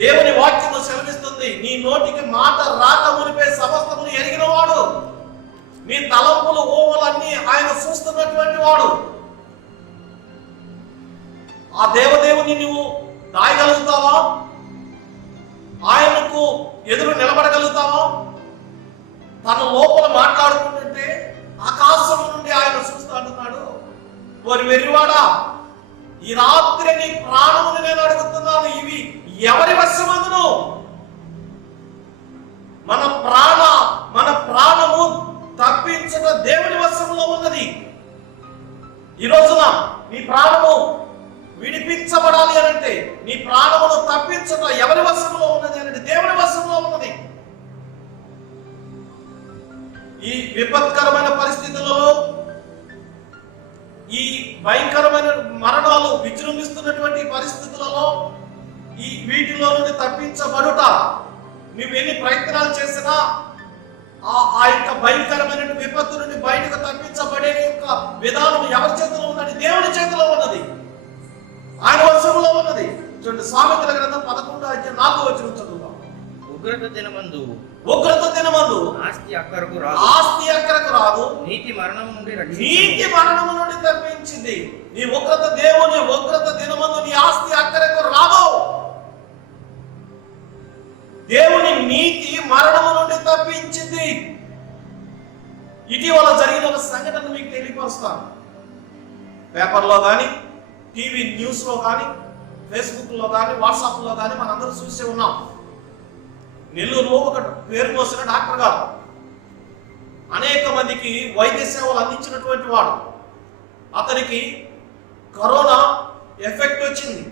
దేవుని వాక్యము సెలవిస్తుంది, నీ నోటికి మాట రాక మునిపే సమస్తమును ఎరిగిన వాడు, నీ తలంపులు ఊహలన్నీ ఆయన చూస్తున్నటువంటి వాడు. ఆ దేవదేవుని నువ్వు దాయగలుగుతావా? ఆయనకు ఎదురు నిలబడగలుగుతావా? తన లోపల మాట్లాడుకుంటుంటే ఆకాశం నుండి ఆయన చూస్తూ అంటున్నాడు, వారి వెర్రివాడా, ఈ రాత్రి నీ ప్రాణమును నేను అడుగుతున్నాను, ఇవి ఎవరి వశమందును? మన ప్రాణము తప్పించట దేవుని వశంలో ఉన్నది. ఈ రోజున నీ ప్రాణము విడిపించబడాలి అనంటే, నీ ప్రాణమును తప్పించట ఎవరి వశంలో ఉన్నది అంటే దేవుని వశంలో ఉన్నది. ఈ విపత్కరమైన పరిస్థితులలో, ఈ భయంకరమైన మరణాలు విజృంభిస్తున్నటువంటి పరిస్థితులలో, ఈ వీటిలో నుండి తప్పించబడుట నువ్వు ఎన్ని ప్రయత్నాలు చేసినా ఆ యొక్క భయంకరమైన విపత్తు నుండి బయటకు తప్పించబడే యొక్క విధానం ఎవరి చేతిలో ఉన్నది? దేవుని చేతిలో ఉన్నది, ఆయన వశంలో ఉన్నది. చూడండి, సామెతల గ్రంథం 11:4 చదువుతాం. ఉగ్రత దినమందు ఆస్తి అక్కరకు రాదు, నీతి మరణము నుండి తప్పించింది. నీ ఉగ్రత, దేవుని ఉగ్రత దినమందు నీ ఆస్తి అక్కరకు రాదు. దేవుని నీతి మరణము నుండి తప్పించింది. ఇటీవల జరిగిన ఒక సంఘటన మీకు తెలియపరుస్తాను. పేపర్లో కానీ, టీవీ న్యూస్లో కానీ, ఫేస్బుక్లో కానీ, వాట్సాప్లో కానీ మనందరూ చూసే ఉన్నాం. నెల్లూరులో ఒక పేరు మోసిన డాక్టర్ గారు అనేక మందికి వైద్య సేవలు అందించినటువంటి వాడు. అతనికి కరోనా ఎఫెక్ట్ వచ్చింది.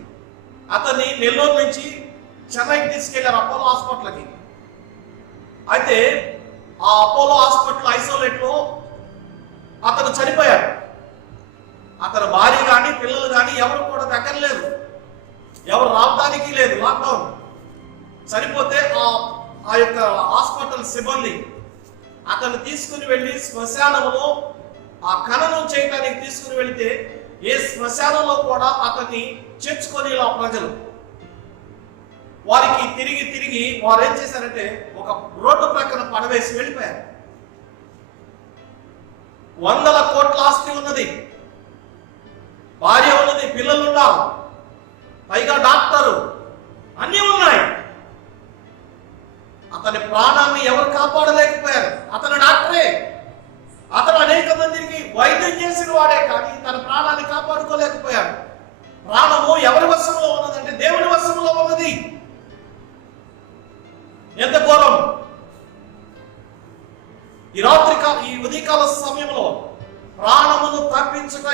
అతన్ని నెల్లూరు నుంచి చెన్నైకి తీసుకెళ్లారు అపోలో హాస్పిటల్కి. అయితే ఆ అపోలో హాస్పిటల్ ఐసోలేట్లో అతను చనిపోయాడు. అతని భార్య కానీ పిల్లలు కానీ ఎవరు కూడా దగ్గర లేదు, ఎవరు రావడానికి లేదు, లాక్డౌన్. చనిపోతే ఆ యొక్క హాస్పిటల్ సిబ్బంది అతన్ని తీసుకుని వెళ్ళి శ్మశానంలో ఆ ఖననం చేయడానికి తీసుకుని వెళితే ఏ శ్మశానంలో కూడా అతన్ని చేర్చుకొని ప్రజలు వారికి తిరిగి వారు ఏం చేశారంటే ఒక రోడ్డు ప్రక్కన పడవేసి వెళ్ళిపోయారు. 100 కోట్ల ఆస్తి ఉన్నది, భార్య ఉన్నది, పిల్లలు ఉన్నారు, పైగా డాక్టరు, అన్నీ ఉన్నాయి. అతని ప్రాణాన్ని ఎవరు కాపాడలేకపోయారు. అతను డాక్టరే, అతను అనేక మందికి వైద్యం చేసిన వాడే, కానీ తన ప్రాణాన్ని కాపాడుకోలేకపోయాడు. ప్రాణము ఎవరి వశంలో ఉన్నదంటే దేవుని వశంలో ఉన్నది. ఎంత ఘోరం! ఈ ఉదయకాల సమయంలో ప్రాణమును తప్పించుట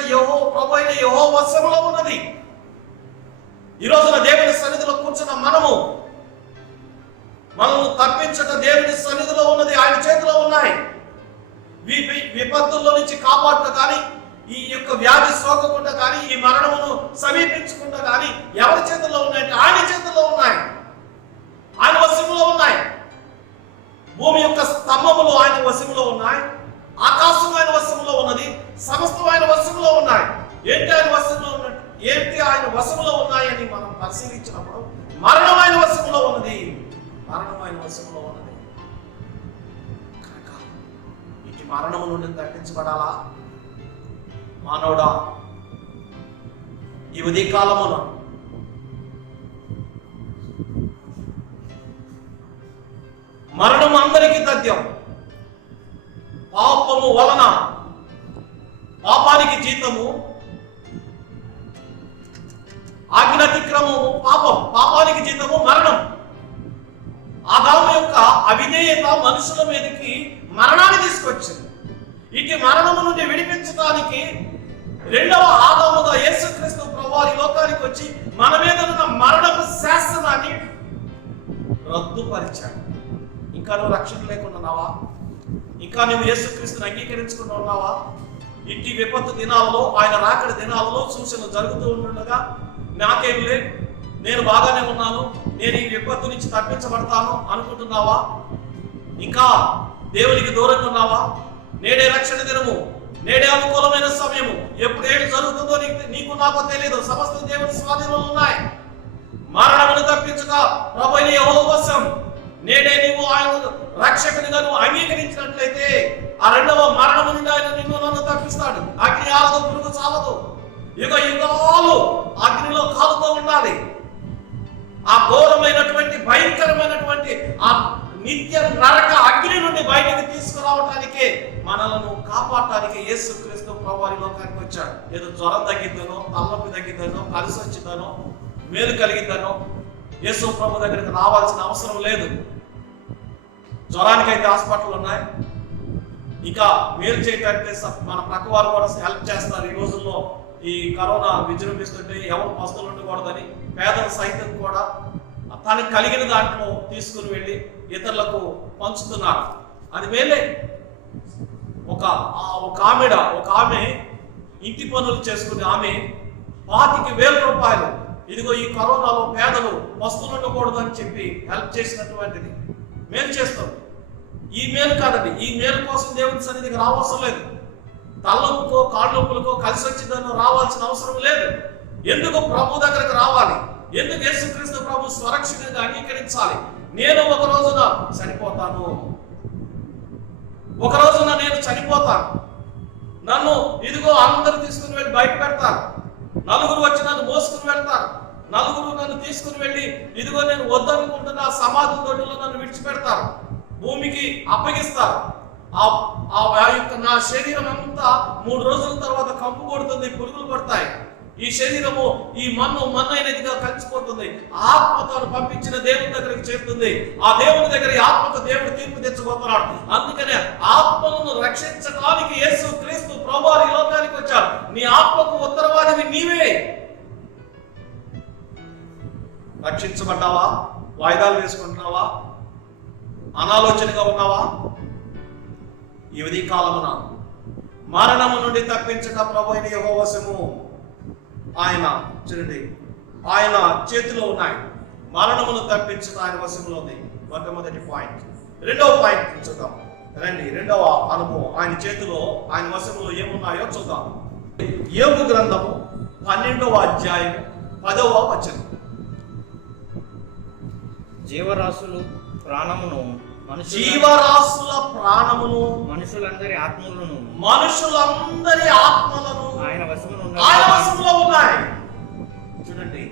ప్రభు అయిన యెహోవా వశంలో ఉన్నది. ఈ రోజున దేవుని సన్నిధిలో కూర్చున్న మనము తప్పించుట దేవుని సన్నిధిలో ఉన్నది, ఆయన చేతిలో ఉన్నాయి. విపత్తుల్లో నుంచి కాపాడుట కానీ, ఈ యొక్క వ్యాధి సోకకుండా కానీ, ఈ మరణమును సమీపించకుండా కానీ ఎవరి చేతుల్లో ఉన్నాయంటే ఆయన చేతుల్లో ఉన్నాయి, ఆయన వశంలో ఉన్నాయి. భూమి యొక్క స్తంభములు ఆయన వశంలో ఉన్నాయి, ఆకాశం ఆయన వశంలో ఉన్నది, సమస్తం ఆయన వశంలో ఉన్నాయి. ఏంటి ఆయన వశంలో ఉన్నట్టు, ఏంటి ఆయన వశంలో ఉన్నాయని మనం పరిశీలించినప్పుడు మరణం ఆయన వశంలో ఉన్నది, మరణం ఆయన వశంలో ఉన్నది. కనుక ఇటు మరణము నుండి తప్పించబడాలా మానవుడా? ఈ ఉదయకాలమున మరణం అందరికీ తథ్యం. పాపము వలన పాపానికి జీతము, ఆజ్ఞాతిక్రమము పాపం, పాపానికి జీతము మరణం. ఆదాము యొక్క అవిధేయత మనుషుల మీదకి మరణాన్ని తీసుకొచ్చింది. ఇటు మరణము నుండి విడిపించడానికి రెండవ ఆదాముగా యేసుక్రీస్తు ప్రభువారు లోకానికి వచ్చి మన మీద ఉన్న మరణపు శాసనాన్ని రద్దుపరిచాడు. ఇంకా నువ్వు రక్షణ లేకుండా ఉన్నావా? ఇంకా నువ్వు యేసుక్రీస్తుని అంగీకరించుకుంటూ ఉన్నావా? ఇంటి విపత్తు దినాలలో, ఆయన రాకడ దినాలలో సూచనలు జరుగుతూ ఉండగా నాకేం లేదు, నేను బాగానే ఉన్నాను, నేను ఈ విపత్తు నుంచి తప్పించబడతాను అనుకుంటున్నావా? ఇంకా దేవునికి దూరంగా ఉన్నావా? నేడే రక్షణ దినము, నేడే అనుకూలమైన సమయము. ఎప్పుడు ఏమి జరుగుతుందో నీకు నాకు తెలియదు. సమస్త దేవుని స్వాధీనంలో ఉన్నాయి. మరణమును తప్పించుక ప్రభు అయిన యెహోవా వశం. నేడే నీవు ఆయన రక్షకునిగా నువ్వు అంగీకరించినట్లయితే ఆ రెండవ మరణము నుండి ఆయన నిన్ను నన్ను తప్పిస్తాడు. అగ్ని ఆరదు, పురుగు చావదు, యుగ యుగాలు అగ్నిలో కాలుతూ ఉండాలి. ఆ ఘోరమైనటువంటి భయంకరమైనటువంటి ఆ నిత్య నరక అగ్ని నుండి బయటకు తీసుకురావటానికే, మనలను కాపాడటానికి యేసుక్రీస్తు ప్రభువారి లోకానికి వచ్చాడు. ఏదో జ్వరం తగ్గిద్దనో, తలనొప్పి తగ్గిద్దనో, కలిసి వచ్చిందనో, మేలు కలిగిద్దనో యేసు ప్రభు దగ్గరికి రావాల్సిన అవసరం లేదు. జ్వరానికైతే హాస్పిటల్ ఉన్నాయి, ఇంకా మేలు చేయటానికి మన ప్రక్క వారు కూడా హెల్ప్ చేస్తారు. ఈ రోజుల్లో ఈ కరోనా విజృంభిస్తుంటే ఎవరు పస్తులు ఉండకూడదని పేదల సైతం కూడా తనకు కలిగిన దాంట్లో తీసుకుని వెళ్ళి ఇతరులకు పంచుతున్నారు. అది మేలే. ఒక ఆమె ఇంటి పనులు చేసుకుని ఆమె 25,000 రూపాయలు ఇదిగో ఈ కరోనాలో పేదలు పస్తులు ఉండకూడదు అని చెప్పి హెల్ప్ చేసినటువంటిది మేలు చేస్తుంది. ఈ మేలు కాదండి, ఈ మేలు కోసం దేవుని సన్నిధికి రావాల్సిన లేదు. తలనొప్పుకో కాళ్ళ నొప్పులకో కలిసి వచ్చిందనో రావాల్సిన అవసరం లేదు. ఎందుకు ప్రభు దగ్గరకు రావాలి? ఎందుకు యేసుక్రీస్తు ప్రభు స్వరక్షకునిగా అంగీకరించాలి? నేను ఒక రోజున చనిపోతాను, ఒక రోజున నేను చనిపోతాను, నన్ను ఇదిగో అందరూ తీసుకుని వెళ్ళి బయట పెడతారు, నలుగురు వచ్చి నన్ను మోసుకుని వెళ్తారు, నలుగురు నన్ను తీసుకుని వెళ్ళి ఇదిగో నేను వద్దనుకుంటున్న సమాధి దొడ్డిలో నన్ను విడిచిపెడతారు, భూమికి అప్పగిస్తారు. ఆ యొక్క నా శరీరం అంతా 3 రోజుల తర్వాత కంపు కొడుతుంది, పురుగులు పడతాయి. ఈ శరీరము ఈ మన్నైనదిగా కలిసిపోతుంది. ఆత్మ తాను పంపించిన దేవుని దగ్గరికి చేరుతుంది. ఆ దేవుని దగ్గర ఈ ఆత్మకు దేవుడు తీర్పు తెచ్చబోతున్నాడు. అందుకనే ఆత్మలను రక్షించడానికి యేసు క్రీస్తు ప్రభువారు ఈ లోకానికి వచ్చాడు. నీ ఆత్మకు ఉత్తరవాదివి నీవే. రక్షించబడ్డావా? వాయిదాలు వేసుకుంటున్నావా? అనాలోచనగా ఉన్నావా? ఈ ఉదయ కాలమున మరణము నుండి తప్పించట ప్రభు అయిన యెహోవా వశము. ఆయన చూడండి, ఆయన చేతిలో ఉన్నాయి. మరణమును తప్పించట ఆయన వశంలో ఉంది. మొట్టమొదటి పాయింట్. రెండవ పాయింట్ చూద్దాం రండి. రెండవ అనుభవం, ఆయన చేతిలో ఆయన వశంలో ఏమున్నాయో చూద్దాం. యోబు గ్రంథము 12వ అధ్యాయం 10వ వచనం. జీవరాశుల ప్రాణమును మనుషులందరి ఆత్మలను ఆయన వశములో ఉన్నాయి. చూడండి,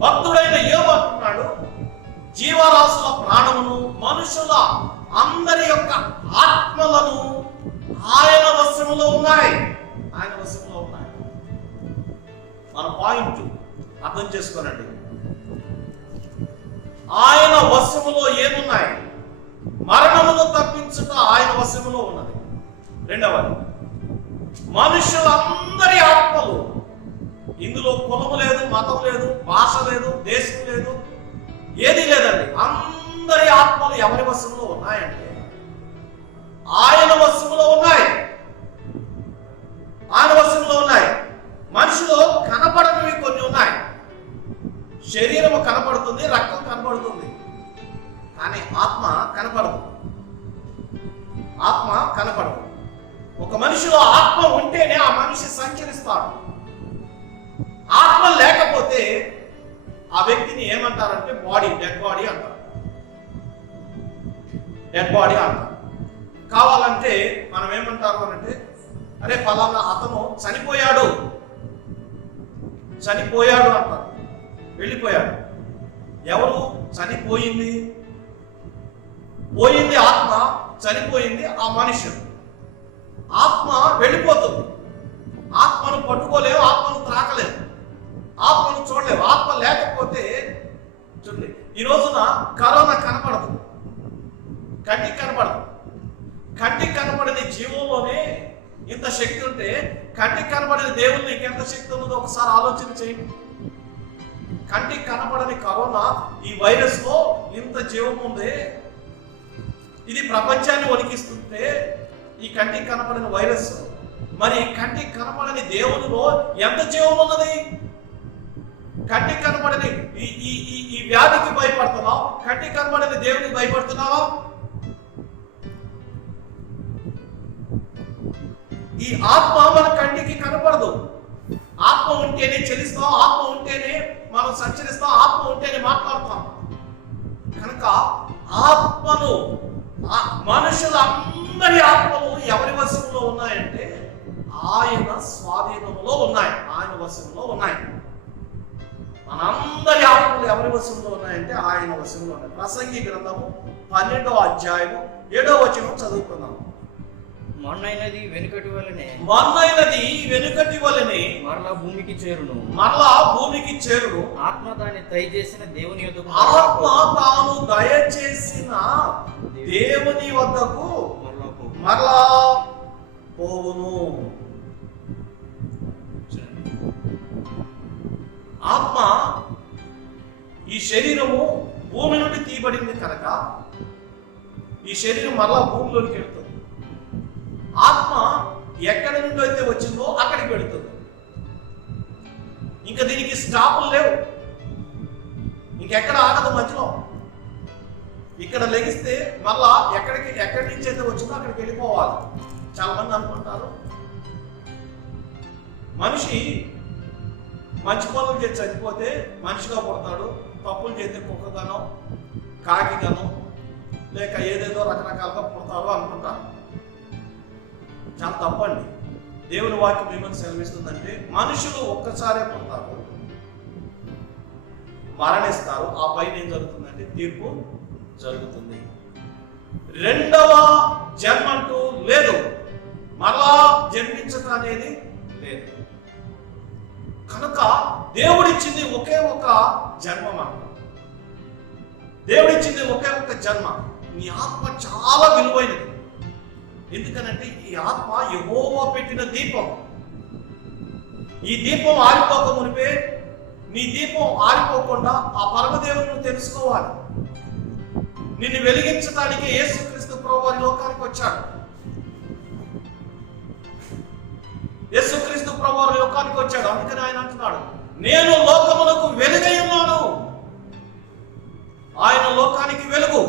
భక్తుడైన యోబు అంటున్నాడు, జీవరాశుల ప్రాణమును మనుషుల అందరి యొక్క ఆత్మలను ఆయన వశములో ఉన్నాయి. ఆయన వశములో ఉన్నాయి. మన పాయింట్ అర్థం చేసుకోనండి. ఆయన వశములో ఏమున్నాయి? మరణమును తప్పించుట ఆయన వశములో ఉన్నది. రెండవది, మనుషులందరి ఆత్మలు. ఇందులో కులము లేదు, మతం లేదు, భాష లేదు, దేశం లేదు, ఏది లేదండి. అందరి ఆత్మలు ఎవరి వశంలో ఉన్నాయంటే ఆయన వశంలో ఉన్నాయి. ఆయన వశంలో ఉన్నాయి. మనిషిలో కనపడనివి కొన్ని ఉన్నాయి. శరీరము కనపడుతుంది, రక్తం కనపడుతుంది, కానీ ఆత్మ కనపడదు. ఆత్మ కనపడదు. ఒక మనిషిలో ఆత్మ ఉంటేనే ఆ మనిషి సంచరిస్తాడు. ఆత్మ లేకపోతే ఆ వ్యక్తిని ఏమంటారంటే డెడ్ బాడీ అంటారు. డెడ్ బాడీ అంటారు. కావాలంటే మనం ఏమంటారు అంటే, అరే ఫలానా అతను చనిపోయాడు అంటారు. వెళ్ళిపోయాడు. ఎవరు చనిపోయింది? పోయింది ఆత్మ, చనిపోయింది ఆ మనిషి. ఆత్మ వెళ్ళిపోతుంది. ఆత్మను పట్టుకోలేవు, ఆత్మను త్రాకలేవు, ఆత్మను చూడలేవు. ఆత్మ లేకపోతే చూడండి, ఈ రోజున కరోనా కనపడదు, కంటికి కనపడదు. కంటికి కనపడని జీవంలోనే ఇంత శక్తి ఉంటే కంటికి కనపడని దేవుళ్ళు ఇంకెంత శక్తి ఉన్నదో ఒకసారి ఆలోచన చేయండి. కంటికి కనపడని కరోనా, ఈ వైరస్ లో ఇంత జీవం ఉంది. ఇది ప్రపంచాన్ని వణికిస్తుంటే ఈ కంటికి కనపడని వైరస్, మరి కంటికి కనపడని దేవునిలో ఎంత జీవం ఉన్నది? కంటికి కనపడని ఈ వ్యాధికి భయపడుతున్నావు, కంటికి కనపడని దేవునికి భయపడుతున్నావా? ఈ ఆత్మ మన కంటికి కనపడదు. ఆత్మ ఉంటేనే చెలిస్తాం, ఆత్మ ఉంటేనే మనం సంచరిస్తాం, ఆత్మ ఉంటేనే మాట్లాడతాం. కనుక ఆత్మను, మనుషులందరి ఆత్మలు ఎవరి వశంలో ఉన్నాయంటే ఆయన స్వాధీనంలో ఉన్నాయి, ఆయన వశంలో ఉన్నాయి. మనందరి ఆత్మలు ఎవరి వశంలో ఉన్నాయంటే ఆయన వశంలో ఉన్నాయి. ప్రసంగి గ్రంథము 12వ అధ్యాయము 7వ వచనం చదువుకుందాం. మన్నైనది వెనుకటి వలనే మరలా భూమికి చేరును. ఆత్మ దాన్ని దయచేసిన దేవుని యొద్దకు, ఆత్మ తాను దయచేసిన దేవుని వద్దకు మరలా పోవును. ఆత్మ, ఈ శరీరము భూమి నుండి తీయబడింది కనుక ఈ శరీరం మరలా భూమిలోకి వెళ్తుంది. ఆత్మ ఎక్కడి నుండి అయితే వచ్చిందో అక్కడికి వెళుతుంది. ఇంకా దీనికి స్టాపులు లేవు, ఇంకెక్కడ ఆగదు మధ్యలో. ఇక్కడ లెగిస్తే మళ్ళా ఎక్కడి నుంచి అయితే వచ్చిందో అక్కడికి వెళ్ళిపోవాలి. చాలా మంది అనుకుంటారు మనిషి మంచి పనులు చేసి చనిపోతే మనిషిగా పుడతాడు, తప్పులు చేస్తే కుక్కగానో కాకిగానో లేక ఏదేదో రకరకాలుగా పుడతారు అనుకుంటారు. చాలా తప్పండి. దేవుని వాక్యం ఏమని సెలవిస్తుందంటే మనుషులు ఒక్కసారే పుడతారు, మరణిస్తారు, ఆ పైన ఏం జరుగుతుందంటే తీర్పు జరుగుతుంది. రెండవ జన్మ అంటూ లేదు, మరలా జన్మించటం అనేది లేదు. కనుక దేవుడిచ్చింది ఒకే ఒక జన్మ మనకు. దేవుడిచ్చింది ఒకే ఒక జన్మ. నీ ఆత్మ చాలా విలువైనది. ఎందుకనంటే ఈ ఆత్మ యెహోవా పెట్టిన దీపం. ఈ దీపం ఆరిపోక మునిపే నీ దీపం ఆరిపోకుండా ఆ పరమదేవుని తెలుసుకోవాలి. నిన్ను వెలిగించడానికి యేసుక్రీస్తు ప్రభువు లోకానికి వచ్చాడు. యేసుక్రీస్తు ప్రభువు లోకానికి వచ్చాడు. అందుకని ఆయన అంటున్నాడు, నేను లోకమునకు వెలుగై ఉన్నాను. ఆయన లోకానికి వెలుగు.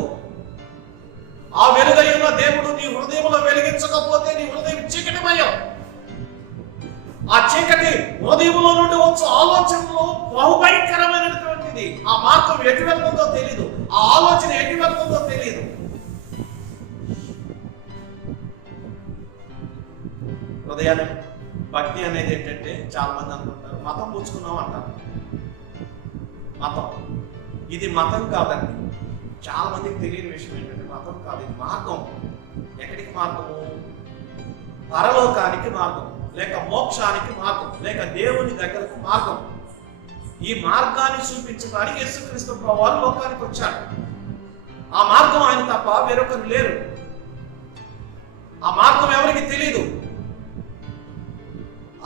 ఆ వెలుగై ఉన్న దేవుడు నీ హృదయంలో వెలిగించకపోతే నీ హృదయం చీకటిమయం. ఆ చీకటి హృదయంలో నుండి వచ్చే ఆలోచనలో బహుభయంకరమైనటువంటిది. ఆ మార్గం ఎటు వెళ్తుందో తెలియదు, ఆ ఆలోచన ఎటు వెళ్తుందో తెలియదు. హృదయాన్ని భక్తి అనేది ఏంటంటే చాలా మంది అనుకుంటారు మతం పుచ్చుకున్నాం అంటారు. మతం ఇది మతం కాదండి. చాలా మందికి తెలియని విషయం ఏంటంటే మతం కాదు, ఇది మార్గం. ఎక్కడికి మార్గము? పరలోకానికి మార్గం, లేక మోక్షానికి మార్గం, లేక దేవుని దగ్గరకు మార్గం. ఈ మార్గాన్ని చూపించడానికి యేసుక్రీస్తు ప్రభువు లోకానికి వచ్చాడు. ఆ మార్గం ఆయన తప్ప వేరొకరు లేరు. ఆ మార్గం ఎవరికి తెలియదు.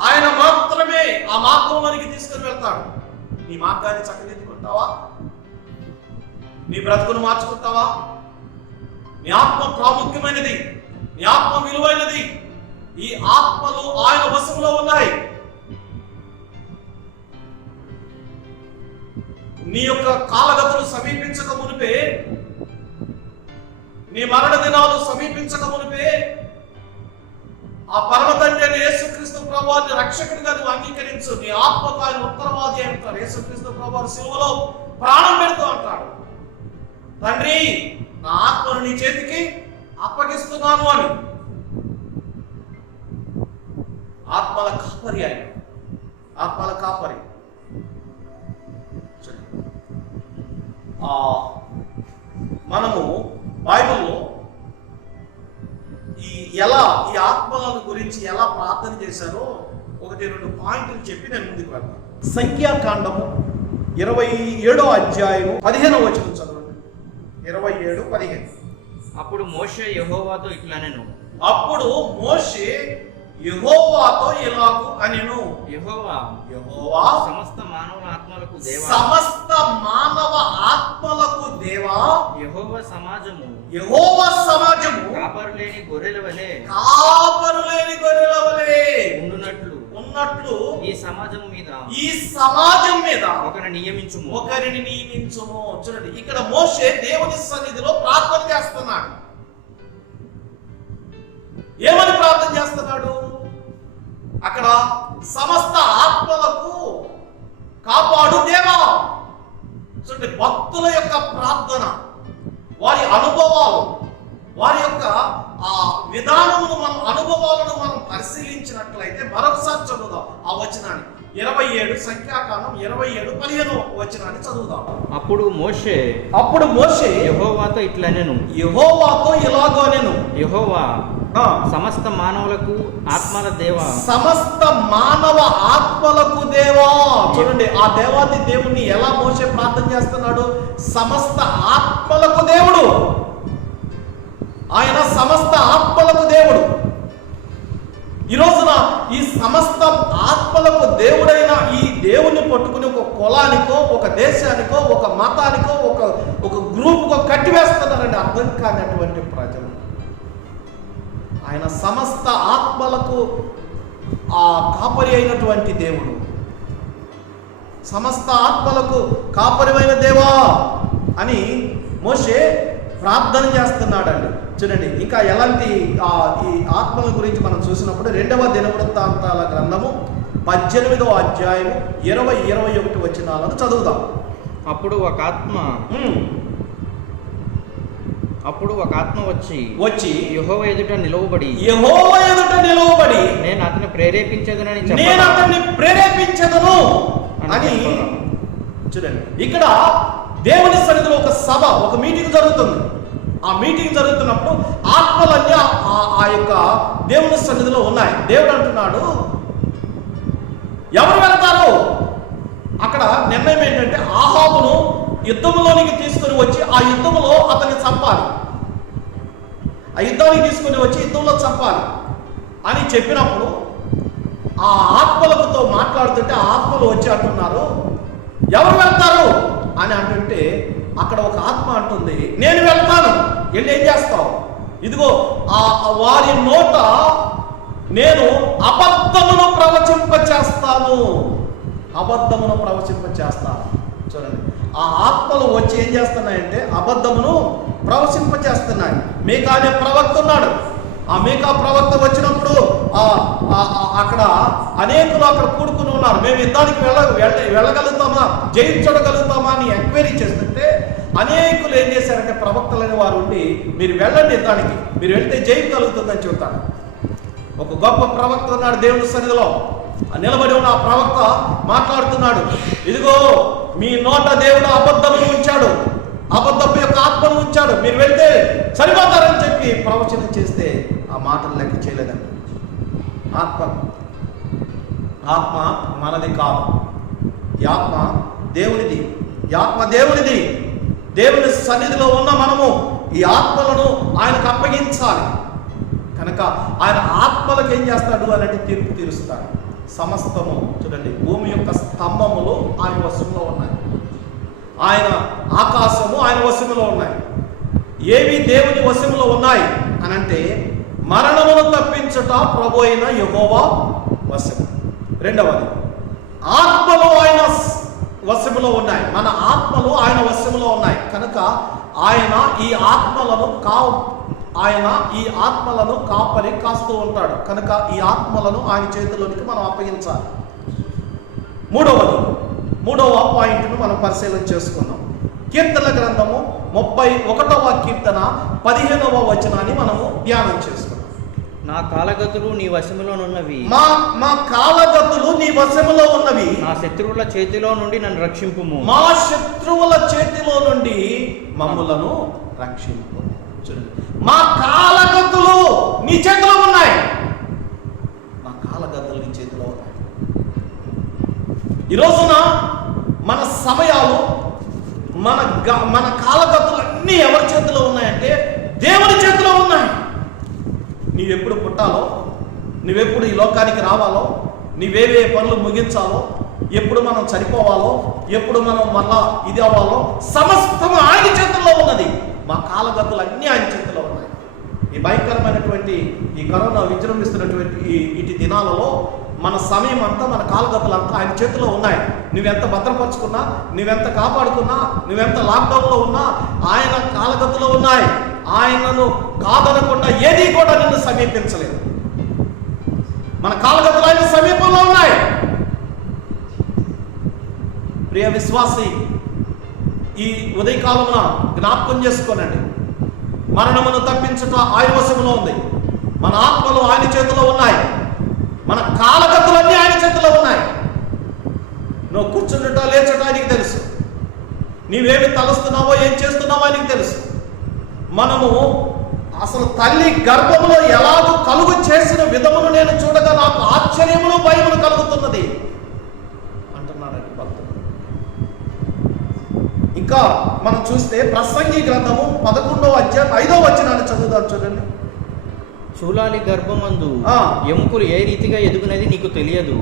ఆయన మాత్రమే ఆ మార్గంలోనికి తీసుకుని వెళ్తాడు. నీ మార్గాన్ని చక్కదిద్దుకుంటావా? నీ బ్రతుకును మార్చుకుంటావా? నీ ఆత్మ ప్రాముఖ్యమైనది, నీ ఆత్మ విలువైనది. ఈ ఆత్మలు ఆయన వశంలో ఉన్నాయి. నీ యొక్క కాలగతులు సమీపించక మునిపే, నీ మరణ దినాలు సమీపించక మునిపే ఆ పరమ తండ్రి యేసుక్రీస్తు ప్రభువుని రక్షకుడిగా నువ్వు అంగీకరించు. నీ ఆత్మకు ఆయన ఉత్తరవాది అంటారు. యేసుక్రీస్తు ప్రభువు శిలువలో ప్రాణం పెడుతూ అంటాడు, తండ్రి నా ఆత్మను నీ చేతికి అప్పగిస్తున్నాను అని. ఆత్మల కాపరి ఆయన, ఆత్మల కాపరి. మనము బైబిల్లో ఈ ఆత్మలను గురించి ఎలా ప్రార్థన చేశారో 1-2 పాయింట్లు చెప్పి నేను ముందుకు వెళ్తాను. సంఖ్యాకాండము 27వ అధ్యాయము 15వ వచనం చదవండి. 27:15. అప్పుడు మోషే యెహోవాతో ఇట్లా నేను, అప్పుడు మోషే యెహోవాతో ఇలాగు అనెను, యెహోవా సమస్త మానవ ఆత్మలకు దేవా, సమస్త మానవ ఆత్మలకు దేవా, యెహోవా సమాజము కాపరులేని గొర్రెల వలె ఉన్నట్లు ఈ సమాజం మీద ఒకరిని నియమించుము. చూడండి, ఇక్కడ మోషే దేవుని సన్నిధిలో ప్రార్థన చేస్తున్నాడు. ఏమని ప్రార్థన చేస్తున్నాడు? అక్కడ సమస్త ఆత్మలకు కాపాడు దేవా. చూడండి, భక్తుల యొక్క ప్రార్థన, వారి అనుభవాలు, వారి యొక్క విధానమును మనం అనుభవాలను మనం పరిశీలించినట్లయితే మరొకసారి చదువుదాం ఆ వచనాన్ని. 27 సంఖ్యాకాండం 27:15 వచనాన్ని చదువుదాం. అప్పుడు మోషే యెహోవాతో ఇట్లా నేను, యెహోవాతో ఇలాగో నేను, యెహోవా సమస్త మానవులకు ఆత్మల దేవా, సమస్త మానవ ఆత్మలకు దేవా. చూడండి, ఆ దేవాది దేవుణ్ణి ఎలా మోషే ప్రార్థన చేస్తున్నాడు? సమస్త ఆత్మలకు దేవుడు. ఆయన సమస్త ఆత్మలకు దేవుడు. ఈ రోజున ఈ సమస్త ఆత్మలకు దేవుడైన ఈ దేవుణ్ణి పట్టుకుని ఒక కులానికో, ఒక దేశానికో, ఒక మతానికో, ఒక గ్రూపుకో కట్టివేస్తున్నారండి అర్థం కానటువంటి ప్రజలు. ఆయన సమస్త ఆత్మలకు కాపరి అయినటువంటి దేవుడు, సమస్త ఆత్మలకు కాపరిమైన దేవా అని మోషే ప్రార్థన చేస్తున్నాడండి. చూడండి, ఇంకా ఎలాంటి ఈ ఆత్మల గురించి మనం చూసినప్పుడు 2వ దినవృత్తాంతాల గ్రంథము 18వ అధ్యాయము 20-21 వచనాలను చదువుదాం. అప్పుడు ఒక ఆత్మ వచ్చి యెహోవా ఎదుట నిలవబడి నేను అతన్ని ప్రేరేపించదను అని. చూడండి, ఇక్కడ దేవుని సన్నిధిలో ఒక సభ, ఒక మీటింగ్ జరుగుతుంది. ఆ మీటింగ్ జరుగుతున్నప్పుడు ఆత్మలన్నీ ఆ యొక్క దేవుని సన్నిధిలో ఉన్నాయి. దేవుడు అంటున్నాడు, ఎవరు వెళ్తారు? అక్కడ నిర్ణయం ఏంటంటే ఆహాబును యుద్ధంలోనికి తీసుకుని వచ్చి ఆ యుద్ధంలో అతన్ని చంపాలి, ఆ యుద్ధానికి తీసుకుని వచ్చి యుద్ధంలో చంపాలి అని చెప్పినప్పుడు ఆ ఆత్మలతో మాట్లాడుతుంటే ఆ ఆత్మలు వచ్చి అంటున్నారు, ఎవరు వెళ్తారు అని అంటుంటే అక్కడ ఒక ఆత్మ అంటుంది, నేను వెళ్తాను. వెళ్ళి ఏం చేస్తావు? ఇదిగో వారి నోట నేను అబద్ధమును ప్రవచింపచేస్తాను, అబద్ధమును ప్రవచింపచేస్తాను. చూడండి, ఆ ఆత్మలు వచ్చి ఏం చేస్తున్నాయంటే అబద్ధమును ప్రవచింపచేస్తున్నాయి. మీకా అనే ప్రవక్త ఉన్నాడు. ఆ మీకా ప్రవక్త వచ్చినప్పుడు అక్కడ అనేకులు అక్కడ కూడుకుని ఉన్నారు. మేము యుద్ధానికి వెళ్ళగలుగుతామా, జయించగలుగుతామా అని ఎంక్వైరీ చేస్తుంటే అనేకులు ఏం చేశారంటే ప్రవక్తలని వారు ఉండి, మీరు వెళ్ళండి యుద్ధానికి, మీరు వెళ్తే జయించగలుగుతుందని చెబుతారు. ఒక గొప్ప ప్రవక్త ఉన్నాడు దేవుని సన్నిధిలో నిలబడి ఉన్న ఆ ప్రవక్త మాట్లాడుతున్నాడు, ఇదిగో మీ నోట దేవుడు అబద్ధమును ఉంచాడు, అబద్ధపు యొక్క ఆత్మను ఉంచాడు, మీరు వెళ్తే సరిపోతారని చెప్పి ప్రవచనం చేస్తే ఆ మాటలు లెక్క చేయలేదండి. ఆత్మ మనది కాదు, ఈ ఆత్మ దేవునిది, ఈ ఆత్మ దేవునిది. దేవుని సన్నిధిలో ఉన్న మనము ఈ ఆత్మలను ఆయనకు అప్పగించాలి. కనుక ఆయన ఆత్మలకు ఏం చేస్తాడు అని అంటే తీర్పు తీరుస్తాడు. సమస్తము చూడండి, భూమి యొక్క స్తంభములు ఆయన వశంలో ఉన్నాయి, ఆయన ఆకాశము ఆయన వశములో ఉన్నాయి. ఏవి దేవుని వశములో ఉన్నాయి అని అంటే మరణమును తప్పించుట ప్రభు అయిన యెహోవా వశము. రెండవది, ఆత్మలు ఆయన వశములో ఉన్నాయి, మన ఆత్మలు ఆయన వశములో ఉన్నాయి. కనుక ఆయన ఈ ఆత్మలను కాపరి కాస్తూ ఉంటాడు. కనుక ఈ ఆత్మలను ఆయన చేతిలోనికి మనం అప్పగించాలి. మూడవ పాయింట్ను మనం పరిశీలన చేసుకున్నాం. కీర్తన గ్రంథము 31వ కీర్తన 15వ వచనాన్ని మనము ధ్యానం చేసుకున్నాం. నా కాలగతులు నీ వశములోనున్నవి, మా కాలగతులు నీ వశములో ఉన్నవి, నా శత్రువుల చేతిలో నుండి నన్ను రక్షింపుము, మా శత్రువుల చేతిలో నుండి మమ్ములను రక్షింపు. చూడండి, మా కాలగతులు నీ చేతిలో ఉన్నాయి, మా కాలగతులు నీ చేతిలో ఉన్నాయి. ఈ రోజున మన సమయాలు, మన కాలగతులు అన్నీ ఎవరి చేతిలో ఉన్నాయంటే దేవుని చేతిలో ఉన్నాయి. నీవెప్పుడు పుట్టాలో, నువ్వెప్పుడు ఈ లోకానికి రావాలో, నీవేవే పనులు ముగించాలో, ఎప్పుడు మనం చనిపోవాలో, ఎప్పుడు మనం మళ్ళా ఇది అవ్వాలో సమస్తం ఆయన చేతుల్లో ఉన్నది. మా కాలగతులు అన్నీ ఆయన చేతిలో ఉన్నాయి. ఈ భయంకరమైనటువంటి ఈ కరోనా విజృంభిస్తున్నటువంటి ఇటు దినాలలో మన సమయం అంతా, మన కాలగతులు అంతా ఆయన చేతిలో ఉన్నాయి. నువ్వెంత భద్రపరుచుకున్నా, నువ్వెంత కాపాడుకున్నా, నువ్వెంత లాక్డౌన్లో ఉన్నా ఆయన కాలగతులు ఉన్నాయి. ఆయనను కాదనకుండా ఏది కూడా నిన్ను సమీపించలేదు. మన కాలగతులు ఆయన సమీపంలో ఉన్నాయి. ప్రియ విశ్వాసి, ఈ ఉదయకాలమున జ్ఞాపకం చేసుకోనండి, మరణమును తప్పించుట ఆయన వశములో ఉంది, మన ఆత్మలు ఆయన చేతిలో ఉన్నాయి, మన కాలగతులన్నీ ఆయన చేతిలో ఉన్నాయి. నువ్వు కూర్చుండుట లేచుట ఆయనకి తెలుసు, నీవేమి తలస్తున్నావో ఏం చేస్తున్నావో ఆయనకి తెలుసు. మనము అసలు తల్లి గర్భములో ఎలాగో కలుగు చేసిన విధమును నేను చూడగా నాకు ఆశ్చర్యమును భయమును కలుగుతున్నది అంటున్నాడండి భక్తుడు. ఇంకా మనం చూస్తే ప్రసంగి గ్రంథము 11వ అధ్యాయం 5వ వచనాన్ని చదువుదాం. చూడండి, చూలాలి గర్భమందు ఎముకలు ఏ రీతిగా ఎదుగునది నీకు తెలియదు,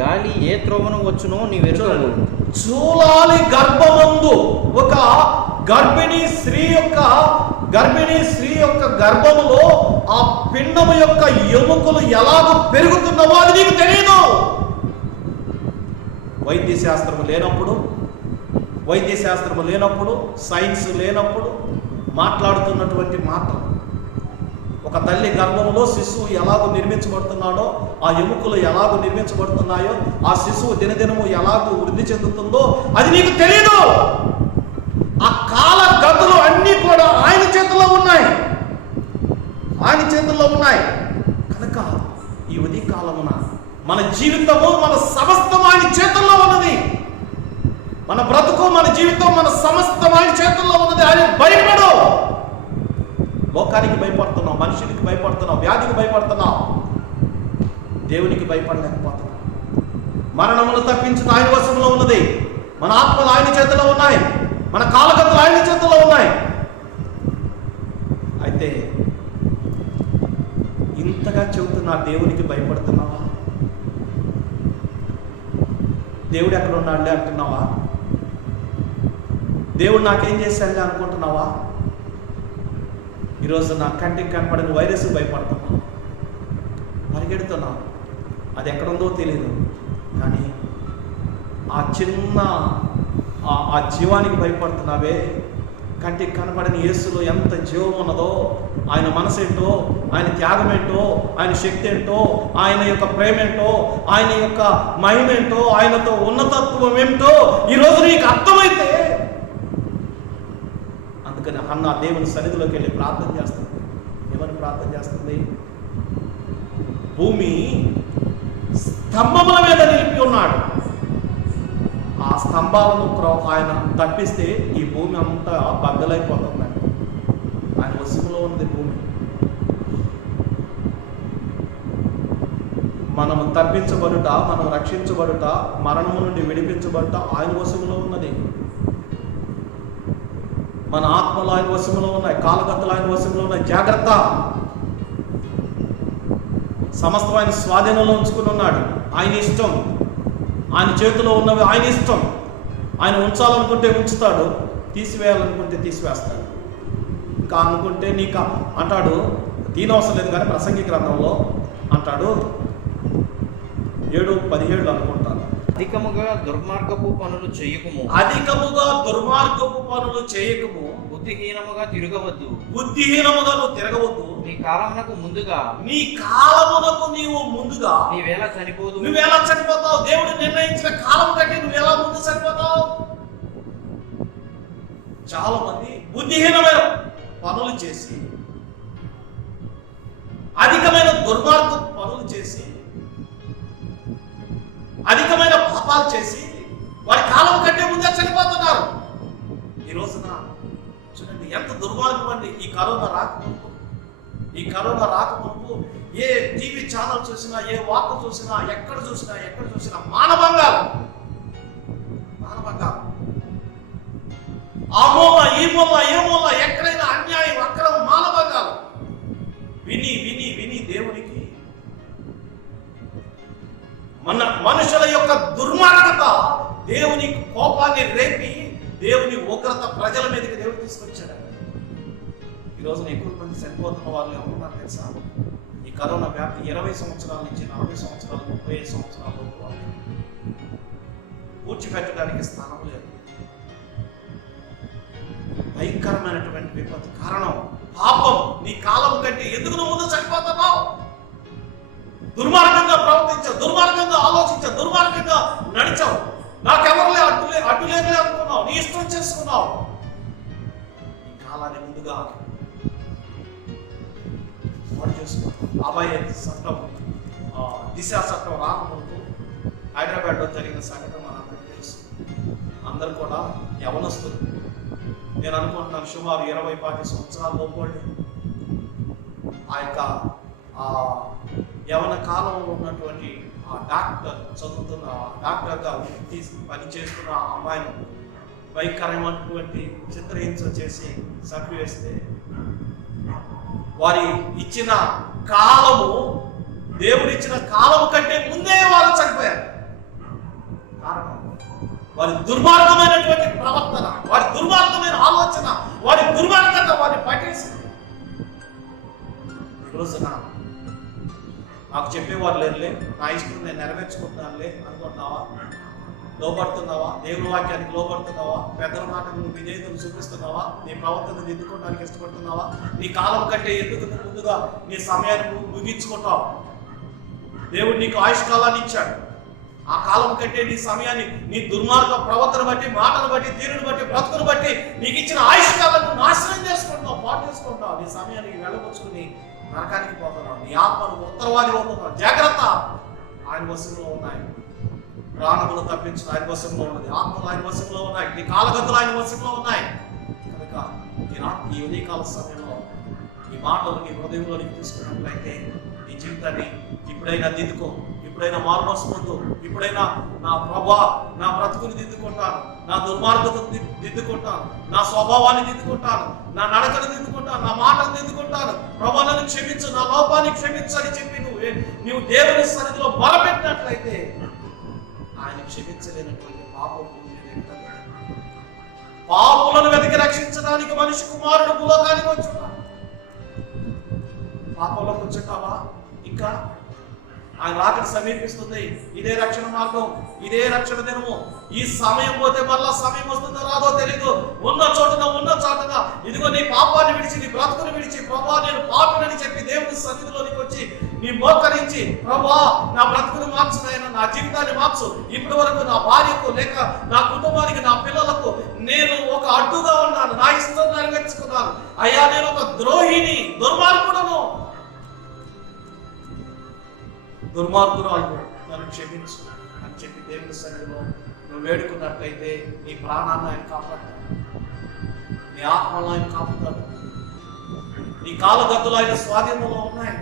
గాలి ఏ త్రోవను వచ్చునో నీ వెరుగవు. చూలాలి గర్భమందు, ఒక గర్భిణీ స్త్రీ యొక్క గర్భములో ఆ పిండము యొక్క ఎముకలు ఎలాగో పెరుగుతున్నవో అది నీకు తెలియదు. వైద్య శాస్త్రము లేనప్పుడు, సైన్స్ లేనప్పుడు మాట్లాడుతున్నటువంటి మాటలు, ఒక తల్లి గర్భంలో శిశువు ఎలాగో నిర్మించబడుతున్నాడో, ఆ ఎముకలు ఎలాగో నిర్మించబడుతున్నాయో, ఆ శిశువు దినదినము ఎలాగో వృద్ధి చెందుతుందో అది నీకు తెలియదు. ఆ కాల గతులు అన్నీ కూడా ఆయన చేతుల్లో ఉన్నాయి, ఆయన చేతుల్లో ఉన్నాయి. కనుక ఈ ఉదయ కాలమున మన జీవితము, మన సమస్తం ఆయన చేతుల్లో ఉన్నది. మన బ్రతుకు, మన జీవితం, మన సమస్తం ఆయన చేతుల్లో ఉన్నది. ఆయన భయపడు. లోకానికి భయపడుతున్నావు, మనుషునికి భయపడుతున్నావు, వ్యాధికి భయపడుతున్నావు, దేవునికి భయపడలేకపోతున్నావు. మరణమును తప్పించుట ఆయన వశంలో ఉన్నది. మన ఆత్మలు ఆయన చేతిలో ఉన్నాయి, మన కాలగతులు ఆయన చేతిలో ఉన్నాయి. అయితే ఇంతగా చెబుతున్నా దేవునికి భయపడుతున్నావా? దేవుడు ఎక్కడ ఉన్నాడులే అంటున్నావా? దేవుడు నాకేం చేశాడులే అనుకుంటున్నావా? ఈరోజు నా కంటికి కనపడిన వైరస్ భయపడుతున్నా, పరిగెడుతున్నా. అది ఎక్కడుందో తెలియదు, కానీ ఆ చిన్న ఆ జీవానికి భయపడుతున్నావే. కంటికి కనపడిన యేసులో ఎంత జీవం ఉన్నదో, ఆయన మనసు ఏంటో, ఆయన త్యాగం ఏంటో, ఆయన శక్తి ఏంటో, ఆయన యొక్క ప్రేమ ఏంటో, ఆయన యొక్క మహిమ ఏంటో, ఆయనతో ఉన్నతత్వం ఏమిటో ఈరోజు నీకు అర్థమైతే, అందుకని అన్న దేవుని సన్నిధిలోకి వెళ్ళి ప్రార్థన చేస్తుంది. ఏమని ప్రార్థన చేస్తుంది? భూమి స్తంభముల మీద నిలిపి ఉన్నాడు, ఆ స్తంభాలను ఆయన తప్పిస్తే ఈ భూమి అంతా బద్దలైపోతుందండి. ఆయన వశంలో ఉంది భూమి. మనము తప్పించబడుట, మనం రక్షించబడుట, మరణము నుండి విడిపించబడుట ఆయన వశంలో ఉన్నది. మన ఆత్మలు ఆయన వశంలో ఉన్నాయి, కాలగతులు ఆయన వశంలో ఉన్నాయి. జాగ్రత్త. సమస్తం ఆయన స్వాధీనంలో ఉంచుకుని ఉన్నాడు. ఆయన ఇష్టం, ఆయన చేతిలో ఉన్నవి ఆయన ఇష్టం. ఆయన ఉంచాలనుకుంటే ఉంచుతాడు, తీసివేయాలనుకుంటే తీసివేస్తాడు. ఇంకా అనుకుంటే నీకు అంటాడు, తీనవసరం లేదు. కానీ ప్రసంగి గ్రంథంలో అంటాడు 7:17 అనుకుంటాను, అధికముగా దుర్మార్గపు పనులు చేయకుము, అధికముగా దుర్మార్గపు పనులు చేయకము, బుద్ధిహీనముగా తిరగవద్దు, బుద్ధిహీనముగా నువ్వు తిరగవద్దు. నీ కాలమునకు ముందుగా, నీ కాలమునకు నీవు ముందుగా, నీవేళ చనిపోదు, నువ్వెలా చనిపోతావు? దేవుడు నిర్ణయించిన కాలం కంటే నువ్వెలా ముందు చనిపోతావు? చాలా మంది బుద్ధిహీనమైన పనులు చేసి, అధికమైన దుర్మార్గ పనులు చేసి, అధికమైన పాపాలు చేసి వారి కాలం కంటే ముందే చనిపోతున్నారు. ఈ రోజున చూడండి ఎంత దుర్మార్గం అండి. ఈ కరోనా రాకముందు ఏ టీవీ ఛానల్ చూసినా, ఏ వార్త చూసినా, ఎక్కడ చూసినా మానభంగాలు. ఆ మూల ఈ మూల ఏ మూల ఎక్కడైనా అన్యాయం, అక్రమం, మానభంగాలు విని విని విని దేవునికి మనుషుల యొక్క దుర్మార్గత దేవుని కోపాన్ని రేపి దేవుని ఉగ్రత ప్రజల మీదకి దేవుడు తీసుకొచ్చాడు. ఈరోజు ఎక్కువ మంది చనిపోతున్న వాళ్ళు ఎవరున్నారు తెలుసా? ఈ కరోనా వ్యాప్తి 20 సంవత్సరాల నుంచి 40 సంవత్సరాలు, 35 సంవత్సరాలు పూడ్చిపెట్టడానికి స్థానం లేదు. భయంకరమైనటువంటి విపత్తు కారణం పాపం. నీ కాలం కంటే ఎందుకు నువ్వు ముందు చనిపోతున్నావు? దుర్మార్గంగా ప్రవర్తించావు, దుర్మార్గంగా ఆలోచించావు, దుర్మార్గంగా నడిచావు. నాకెవరులే అడ్డులేదులే అనుకున్నావు, నీ ఇష్టం చేసుకున్నావు. ఈ కాలాన్ని ముందుగా చేసుకో. అభయ చట్టం, దిశ చట్టం రాకముందు హైదరాబాద్లో జరిగిన సంఘటన మనందరికీ తెలుసు. అందరూ కూడా యవనస్తులు. నేను అనుకుంటున్నాను సుమారు 20-25 సంవత్సరాల లోపలి ఆ యొక్క యవన కాలంలో ఉన్నటువంటి ఆ డాక్టర్ చదువుతున్న డాక్టర్గా పనిచేస్తున్న ఆ అమ్మాయిని భయంకరమైనటువంటి చిత్రహింస చేసి చంపివేస్తే వారి ఇచ్చిన కాలము, దేవుడిచ్చిన కాలము కంటే ముందే వారు చనిపోయారు. కారణం వారి దుర్మార్గమైనటువంటి ప్రవర్తన, వారి దుర్మార్గమైన ఆలోచన, వారి దుర్మార్గత వారిని పట్టేసింది. ఈ రోజున నాకు చెప్పేవారు లేరులే, నా ఇష్టం నేను నెరవేర్చుకుంటున్నానులే అనుకుంటున్నావా? లోపడుతున్నావా? దేవుని వాక్యానికి లోపడుతున్నావా? పెద్దల మాటకు నువ్వు విధేయతను చూపిస్తున్నావా? నీ ప్రవర్తన దిద్దుకోవడానికి ఇష్టపడుతున్నావా? నీ కాలం కంటే ఎందుకు ముందుగా నీ సమయాన్ని ముగించుకుంటావు? దేవుడు నీకు ఆయుష్కాలాన్ని ఇచ్చాడు. ఆ కాలం కంటే నీ సమయాన్ని, నీ దుర్మార్గ ప్రవర్తన బట్టి, మాటను బట్టి, తీరును బట్టి, బ్రతుకును బట్టి నీకు ఇచ్చిన ఆయుష్కాలను నాశనం చేసుకుంటున్నావు, పాటు చేసుకుంటావు. నీ సమయానికి వెళ్ళబుచ్చుకుని నరకానికి పోతున్నావు. నీ ఆత్మను ఉత్తరవాది అవుతున్నావు. జాగ్రత్త. ఆయన వశంలో ఉన్నాయి. ప్రాణములు తప్పించిన ఆయన వశంలో ఉన్నది. ఆత్మలు ఆయన వశంలో ఉన్నాయి. నీ కాలగతులు ఆయన వశంలో ఉన్నాయి. కనుక ఈ ఉదయకాల సమయంలో ఈ మాటలు నీ హృదయంలోనికి తీసుకున్నట్లయితే నీ జీవితాన్ని ఇప్పుడైనా దిద్దుకో. ఇప్పుడైనా మారుమనసు పొందు. ఇప్పుడైనా నా ప్రభా నా బ్రతుకుని దిద్దుకుంటాను, నా దుర్మార్గతను దిద్దుకుంటాను, నా స్వభావాన్ని దిద్దుకుంటాను, నా నడకను దిద్దుకుంటాను, నా మాటను దిద్దుకుంటాను. ప్రభా నన్ను క్షమించు, నా లోపాన్ని క్షమించు అని చెప్పి నువ్వు దేవుని సన్నిధిలో మొరపెట్టినట్లయితే ఆయన క్షమించలేనటువంటి పాపం పాపులను వెతికి రక్షించడానికి మనిషి కుమారుడు భూలోకానికి వచ్చున్నాడు. పాపంలో కూర్చుంటావా? ఇంకా ఆయన రాకడ సమీపిస్తుంది. ఇదే రక్షణ మార్గం, ఇదే రక్షణ దినము. ఈ సమయం పోతే మళ్ళా సమయం వస్తుందో రాదో తెలీదు. ఉన్న చోటున ఇదిగో నీ పాపాన్ని విడిచి, నీ బ్రతుకుని విడిచి, ప్రభా నేను పాపినని చెప్పి దేవుని సన్నిధిలోనికి వచ్చి నీ మోకరించి, ప్రభా నా బ్రతుకుని మార్చు నాయనా, నా జీవితాన్ని మార్చు. ఇప్పటి వరకు నా భార్యకు లేక నా కుటుంబానికి, నా పిల్లలకు నేను ఒక అడ్డుగా ఉన్నాను, నా ఇష్టం నెరవేర్చుకున్నాను. అయ్యా నేను ఒక ద్రోహిని, దుర్మార్గుడను, దుర్మార్గురాలు, నన్ను క్షమించు అని చెప్పి దేవుని సన్నిధిలో నువ్వు వేడుకున్నట్లయితే నీ ప్రాణాన్ని ఆయన కాపాడతాడు, నీ ఆత్మను ఆయన కాపాడతాడు, నీ కాలగతులు ఆయన స్వాధీనంలో ఉన్నాయి.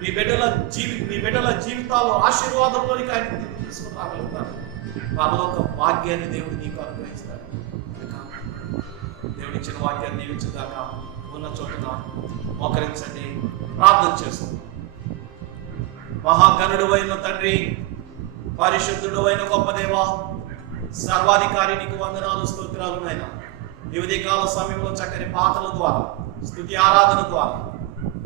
నీ బిడ్డల జీవితాలు ఆశీర్వాదంలోనికి ఆయన తీసుకుని రాగలుగుతాడు. పరలోక భాగ్యాన్ని దేవుడు నీకు అనుగ్రహిస్తాడు. దేవుడి ఇచ్చిన వాక్యాన్ని దీవించగాక. ఉన్న చోటున మోకరించండి, ప్రార్థన చేస్తుంది. మహాగణుడు అయిన తండ్రి, పరిశుద్ధుడు అయిన గొప్ప దేవ, సర్వాధికారి నీకు వందనాలు, స్తోత్రాలు నాయనా. ఈ ఉదయకాల సమయంలో చక్కని పాటల ద్వారా, స్తుతి ఆరాధన ద్వారా,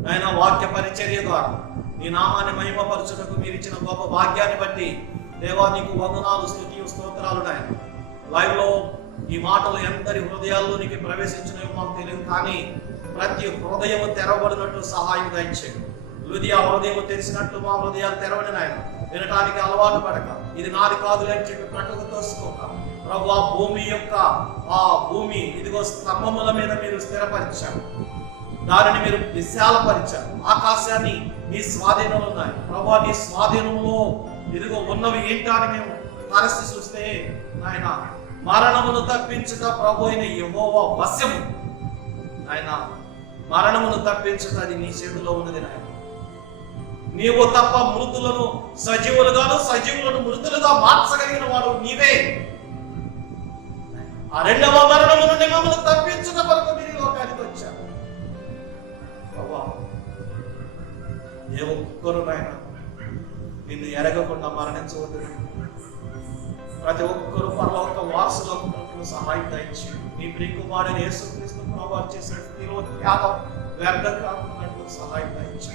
ఆయన వాక్య పరిచర్య ద్వారా నీ నామాన్ని మహిమపరచుటకు మీరు ఇచ్చిన గొప్ప భాగ్యాన్ని బట్టి దేవా నీకు వందనాలు, స్తుతి స్తోత్రాలు నాయన. లైవ్ లో ఈ మాటలు ఎందరి హృదయాల్లోనికి ప్రవేశించినవి మాకు తెలియదు, కానీ ప్రతి హృదయం తెరవబడినట్టు సహాయం దయచేయండి. హృదయ హృదయం తెలిసినట్లు మా హృదయాలు తెరవని నాయన. వినటానికి అలవాటు పడక ఇది నాది కాదులే అని చెప్పి ప్రక్కకు తోసుకోక ప్రభు ఆ భూమి ఇదిగో స్తంభముల మీద మీరు స్థిరపరిచారు, దానిని మీరు విశాలపరిచారు. ఆకాశాన్ని నీ స్వాధీనంలో ఉన్నాయి ప్రభు. నీ స్వాధీనంలో ఇదిగో ఉన్నవి ఏంటని మేము తరచి చూస్తే ఆయన మరణమును తప్పించుట ప్రభు అయిన యెహోవా వశము. ఆయన మరణమును తప్పించుట అది నీ చేతిలో ఉన్నది నాయన. నీవు తప్ప మృతులను సజీవులుగాను, సజీవులను మృతులుగా మార్చగలిగిన వాడు నీవే. ఆ రెండవ మరణము నుండి మమ్మల్ని తప్పించుట వరకు మీరు లోకానికి వచ్చారు. ఏ ఒక్కరు నాయన నిన్ను ఎరగకుండా మరణించవద్దు. ప్రతి ఒక్కరు పరలోక వారసులకు సహాయం దయచి నీ ప్రియకుమారుడైన యేసుక్రీస్తు ప్రభువు చేసిన త్యాగం వ్యర్థం కాకున్నట్లు సహాయం దయచి.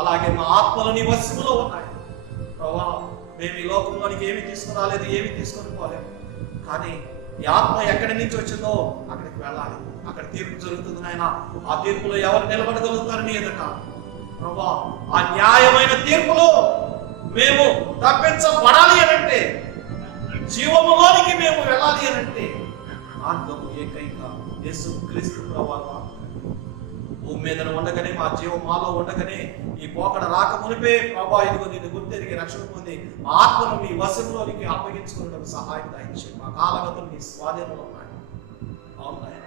అలాగే మా ఆత్మలు నీ వశములో ఉన్నాయి ప్రభువా. మేము ఈ లోకంలోనికి ఏమి తీసుకురాలేదు, ఏమి తీసుకొని పోలేదు, కానీ ఈ ఆత్మ ఎక్కడి నుంచి వచ్చిందో అక్కడికి వెళ్ళాలి. అక్కడ తీర్పు జరుగుతుంది నాయన. ఆ తీర్పులో ఎవరు నిలబడగలుగుతారని ఎదుట ప్రభువా, ఆ న్యాయమైన తీర్పులో మేము తప్పించబడాలి అనంటే, జీవములోనికి మేము వెళ్ళాలి అనంటే మార్గము ఏకైక యేసుక్రీస్తు ప్రభువు. భూమి మీద ఉండగానే మా జీవం మాలో ఉండగానే ఈ పోకడ రాక మునిపే ప్రభా ఇదిగో నిన్ను గుర్తెరిగి రక్షణ పొంది మా ఆత్మను మీ వశంలోనికి అప్పగించుకున్నట్టు సహాయం దయచేయండి. మా కాలగతులు మీ స్వాధీనంలో ఉన్నాయి. అవునాయన,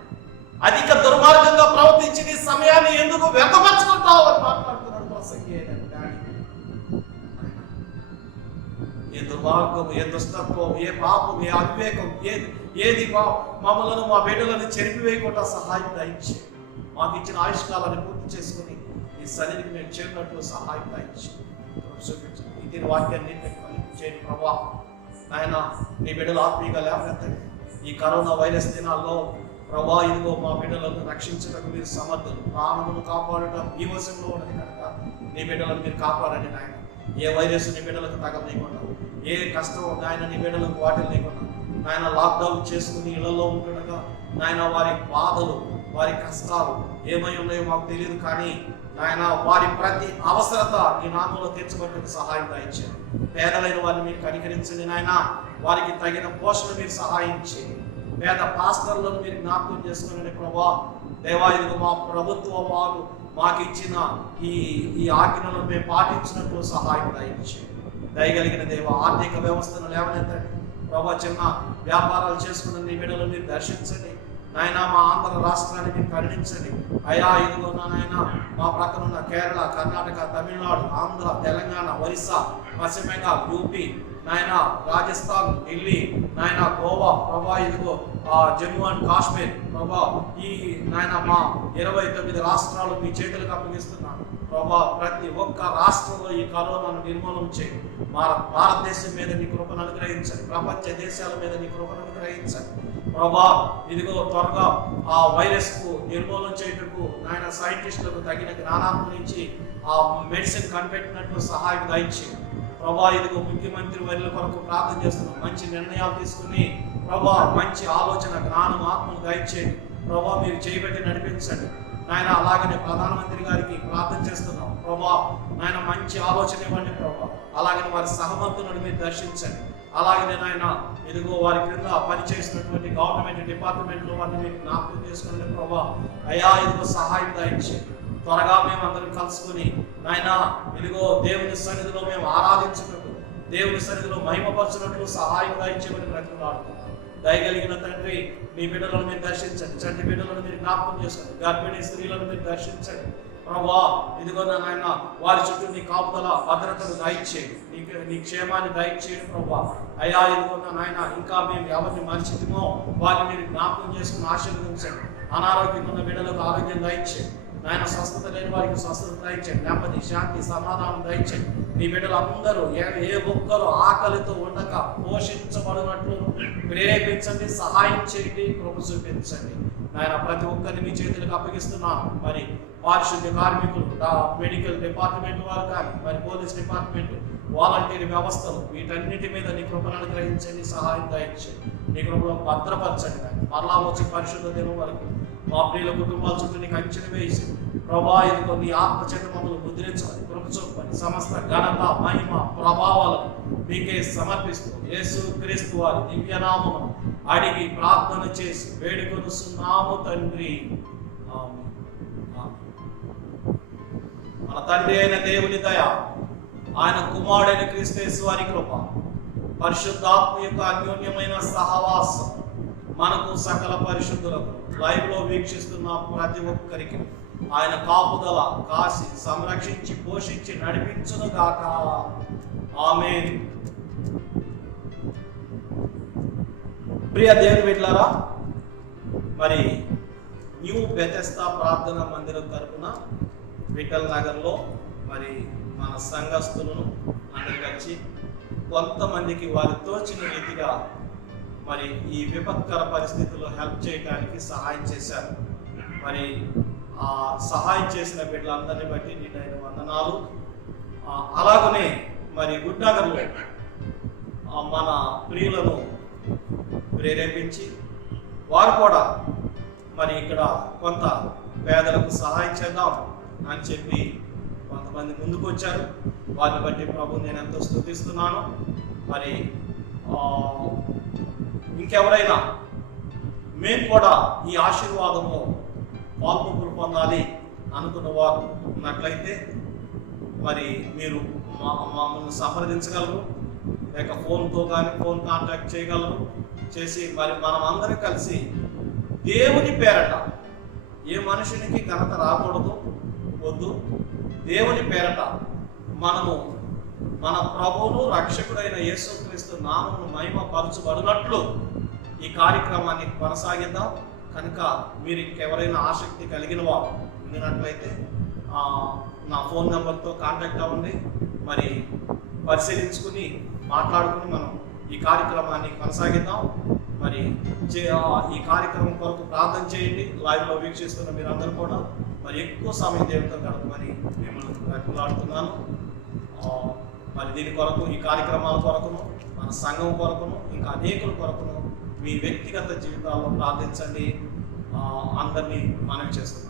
అధిక దుర్మార్గంగా ప్రవర్తించి నీ సమయాన్ని ఎందుకు వ్యర్థపరచుకుంటావు అని మాట్లాడుతున్నాడు ప్రసంగి. ఏ దుర్మార్గం, ఏ దుష్టత్వం, ఏ పాపం, ఏ అవివేకం, ఏది మమ్మలను మా బిడ్డలను చెరిపివేయకుండా సహాయం దయచేయండి. మాకు ఇచ్చిన ఆయుష్కాలాన్ని పూర్తి చేసుకుని ఈ సన్నిధికి మేము చేరినట్లు సహాయం దయచేయండి. ఇది వాక్యాన్ని చేయండి ప్రభా. ఆయన నీ బిడ్డలు ఆత్మీయంగా లేవనెత్తండి. ఈ కరోనా వైరస్ దినాల్లో ప్రభా ఇదిగో మా బిడ్డలను రక్షించడానికి మీరు సమర్థులు. ప్రాణమును కాపాడటం మీ వశంలో ఉన్నది కనుక నీ బిడ్డలను మీరు కాపాడండి నాయన. ఏ వైరస్ నీ బిడ్డలకు తగలేకుండా, ఏ కష్టం నాయన నీ బిడ్డలకు వాటిల్ లేకుండా నాయన లాక్డౌన్ చేసుకుని ఇళ్లలో ఉంటుండగా నాయన వారి బాధలు, వారి కష్టాలు ఏమై ఉన్నాయో మాకు తెలియదు, కానీ నాయన వారి ప్రతి అవసరత నీ నామంలో తీర్చబట్టడానికి సహాయం దయచేయండి. పేదలైన వారిని మీరు కనికరించండి నాయన. వారికి తగిన పోషణ మీరు సహాయం చేయండి. పేద పాస్టర్లను మీరు జ్ఞాపకం చేసుకుని ప్రభా దేవా ఇదిగో మా ప్రభుత్వం వారు మాకు ఇచ్చిన ఈ ఆజ్ఞలను మేము పాటించినట్లు సహాయం దయచేయండి. దయగలిగిన దేవ ఆర్థిక వ్యవస్థను లేవనెత్తండి ప్రభా. చిన్న వ్యాపారాలు చేసుకున్న నీ బిడ్డలను మీరు దర్శించండి. నాయన మా ఆంధ్ర రాష్ట్రాన్ని మీరు కరుణించండి అయ్యా. ఇదిగో నాయన మా ప్రక్కన ఉన్న కేరళ, కర్ణాటక, తమిళనాడు, ఆంధ్ర, తెలంగాణ, ఒరిస్సా, పశ్చిమ బెంగాల్, యూపీ, నాయన రాజస్థాన్, ఢిల్లీ, నాయన గోవా, ప్రభా ఇదిగో జమ్మూ అండ్ కాశ్మీర్, ప్రభా ఈ నాయన మా 29 రాష్ట్రాలు మీ చేతులకు అప్పగిస్తున్నాను ప్రభా. ప్రతి ఒక్క రాష్ట్రంలో ఈ కరోనాను నిర్మూలన చేయి. భారతదేశం మీద నీ కృపను అనుగ్రహించండి, ప్రపంచ దేశాల మీద నీ కృపను అనుగ్రహించండి ప్రభా. ఇదిగో త్వరగా ఆ వైరస్ కు నిర్మూలన చేయటకు నాయన సైంటిస్టులకు తగిన జ్ఞానాన్ని నుంచి ఆ మెడిసిన్ కనిపెట్టినట్లు సహాయం దయచేయండి ప్రభా. ఇదిగో ముఖ్యమంత్రి వర్యుల కొరకు ప్రార్థన చేస్తున్నాం, మంచి నిర్ణయాలు తీసుకుని ప్రభా మంచి ఆలోచన, జ్ఞానం, ఆత్మను దయచేయండి ప్రభా. మీరు చేయబట్టి నడిపించండి నాయన. అలాగనే ప్రధానమంత్రి గారికి ప్రార్థన చేస్తున్నాం ప్రభా, నాయన మంచి ఆలోచన ఇవ్వండి ప్రభా. అలాగనే వారి సహమతులను మీరు దర్శించండి. అలాగనే నాయన ఇదిగో వారి క్రింద పనిచేసినటువంటి గవర్నమెంట్ డిపార్ట్మెంట్లో వారిని మీరు జ్ఞాపకం చేసుకోండి ప్రభా. అయ్యా ఇదిగో సహాయం దయచేయండి. త్వరగా మేము అందరం కలుసుకుని నాయన ఇదిగో దేవుని సన్నిధిలో మేము ఆరాధించినట్టు, దేవుని సన్నిధిలో మహిమపరచినట్లు సహాయం దయచేయమని బ్రతిమలాడుతున్నాం. దయగలిగిన తండ్రి మీ బిడ్డలను మీరు దర్శించండి, చంటి బిడ్డలను మీరు జ్ఞాపకం చేసుకోండి, గర్భిణీ స్త్రీలను మీరు దర్శించండి ప్రభా. ఇదిగో నాయన వారి చుట్టూ నీ కాపుదల భద్రతను దయచేయండి, నీ క్షేమాన్ని దయచేయండి ప్రభా. అయ్యా ఇదిగో నాయన ఇంకా మేము ఎవరిని మరిచితిమో వారిని మీరు జ్ఞాపకం చేసుకుని ఆశీర్వదించండి. అనారోగ్యంగా ఉన్న బిడ్డలకు ఆరోగ్యం దయచేయండి నాయన. స్వస్థత లేని వారికి స్వస్థత దయచేయండి, నెమ్మది, శాంతి, సమాధానం దయచేయండి. మీ బిడ్డలందరూ ఏ ఒక్కరు ఆకలితో ఉండక పోషించబడినట్లు ప్రేరేపించండి, సహాయం చేయండి, కృప చూపించండి నాయన. ప్రతి ఒక్కరిని మీ చేతులకు అప్పగిస్తున్నాను. మరి పారిశుద్ధ్య కార్మికులు, మెడికల్ డిపార్ట్మెంట్ వారు కానీ, మరి పోలీస్ డిపార్ట్మెంట్, వాలంటీర్ వ్యవస్థలు, వీటన్నిటి మీద నీ కృపను అనుగ్రహించండి, సహాయం దయచేయండి, నీ కృపలో భద్రపరచండి. కానీ మరలా వచ్చి పరిశుద్ధ దినం వరకు మా ప్రియుల కుటుంబాల చుట్టూ నీకు అంచెను వేసి ప్రభా ఇదిగో నీ ఆత్మచేత మమ్మల్ని ముద్రించమని కృప చూపని సమస్త ఘనత, మహిమ, ప్రభావాలను మీకే సమర్పిస్తూ యేసు క్రీస్తు వారి దివ్యనామమును అడిగి ప్రార్థన చేసి వేడుకొనుచున్నాము తండ్రి. మన తండ్రి అయిన దేవుని దయ, ఆయన కుమారుడైన క్రీస్తు వారి కృప, పరిశుద్ధాత్మ యొక్క అన్యోన్యమైన సహవాసం మనకు సకల పరిశుద్ధులకు లైవ్ లో వీక్షిస్తున్న ప్రతి ఒక్కరికి ఆయన కాపుదల కాసి సంరక్షించి పోషించి నడిపించును గాక. ఆమేన్. ప్రియ దేవుని బిడ్డలారా, మరి న్యూ బెతెస్దా ప్రార్థన మందిరం తరపున విఠల్ నగర్లో మరి మన సంఘస్థులను అందరికి వచ్చి కొంతమందికి వారి తోచిన రీతిగా మరి ఈ విపత్కర పరిస్థితుల్లో హెల్ప్ చేయడానికి సహాయం చేశారు. మరి ఆ సహాయం చేసిన బిడ్డలందరినీ బట్టి నిండైన వందనాలు. అలాగనే మరి గుడ్నగర్లో మన ప్రియులను ప్రేరేపించి వారు కూడా మరి ఇక్కడ కొంత పేదలకు సహాయం చేద్దాం అని చెప్పి కొంతమంది ముందుకు వచ్చారు. వారిని బట్టి ప్రభు నేను ఎంతో స్తుతిస్తున్నాను. మరి ఇంకెవరైనా మేము కూడా ఈ ఆశీర్వాదంలో పాల్పొంపులు పొందాలి అనుకున్న వారు ఉన్నట్లయితే మరి మీరు మమ్మల్ని సంప్రదించగలరు, లేక ఫోన్తో కానీ ఫోన్ కాంటాక్ట్ చేయగలరు. చేసి మరి మనం అందరం కలిసి దేవుని పేరట, ఏ మనుషునికి ఘనత రాకూడదు, వద్దు, దేవుని పేరట మనము మన ప్రభువును రక్షకుడైన యేసుక్రీస్తు నామమును మహిమపరచబడినట్లు ఈ కార్యక్రమాన్ని కొనసాగిద్దాం. కనుక మీరు ఇంకెవరైనా ఆసక్తి కలిగిన వారు ఉన్నట్లయితే నా ఫోన్ నెంబర్తో కాంటాక్ట్ అవ్వండి. మరి పరిశీలించుకుని మాట్లాడుకుని మనం ఈ కార్యక్రమాన్ని కొనసాగిద్దాం. మరి ఈ కార్యక్రమం కొరకు ప్రార్థన చేయండి. లైవ్లో వీక్షిస్తున్న మీరందరూ కూడా మరి ఎక్కువ సమయం దేవునితో గడపమని మిమ్మల్ని బ్రతిమలాడుతున్నాను. మరి దీని కొరకు, ఈ కార్యక్రమాల కొరకును, మన సంఘం కొరకును, ఇంకా అనేకుల కొరకును మీ వ్యక్తిగత జీవితాల్లో ప్రార్థించండి. అందరినీ మనవి చేస్తున్నాను.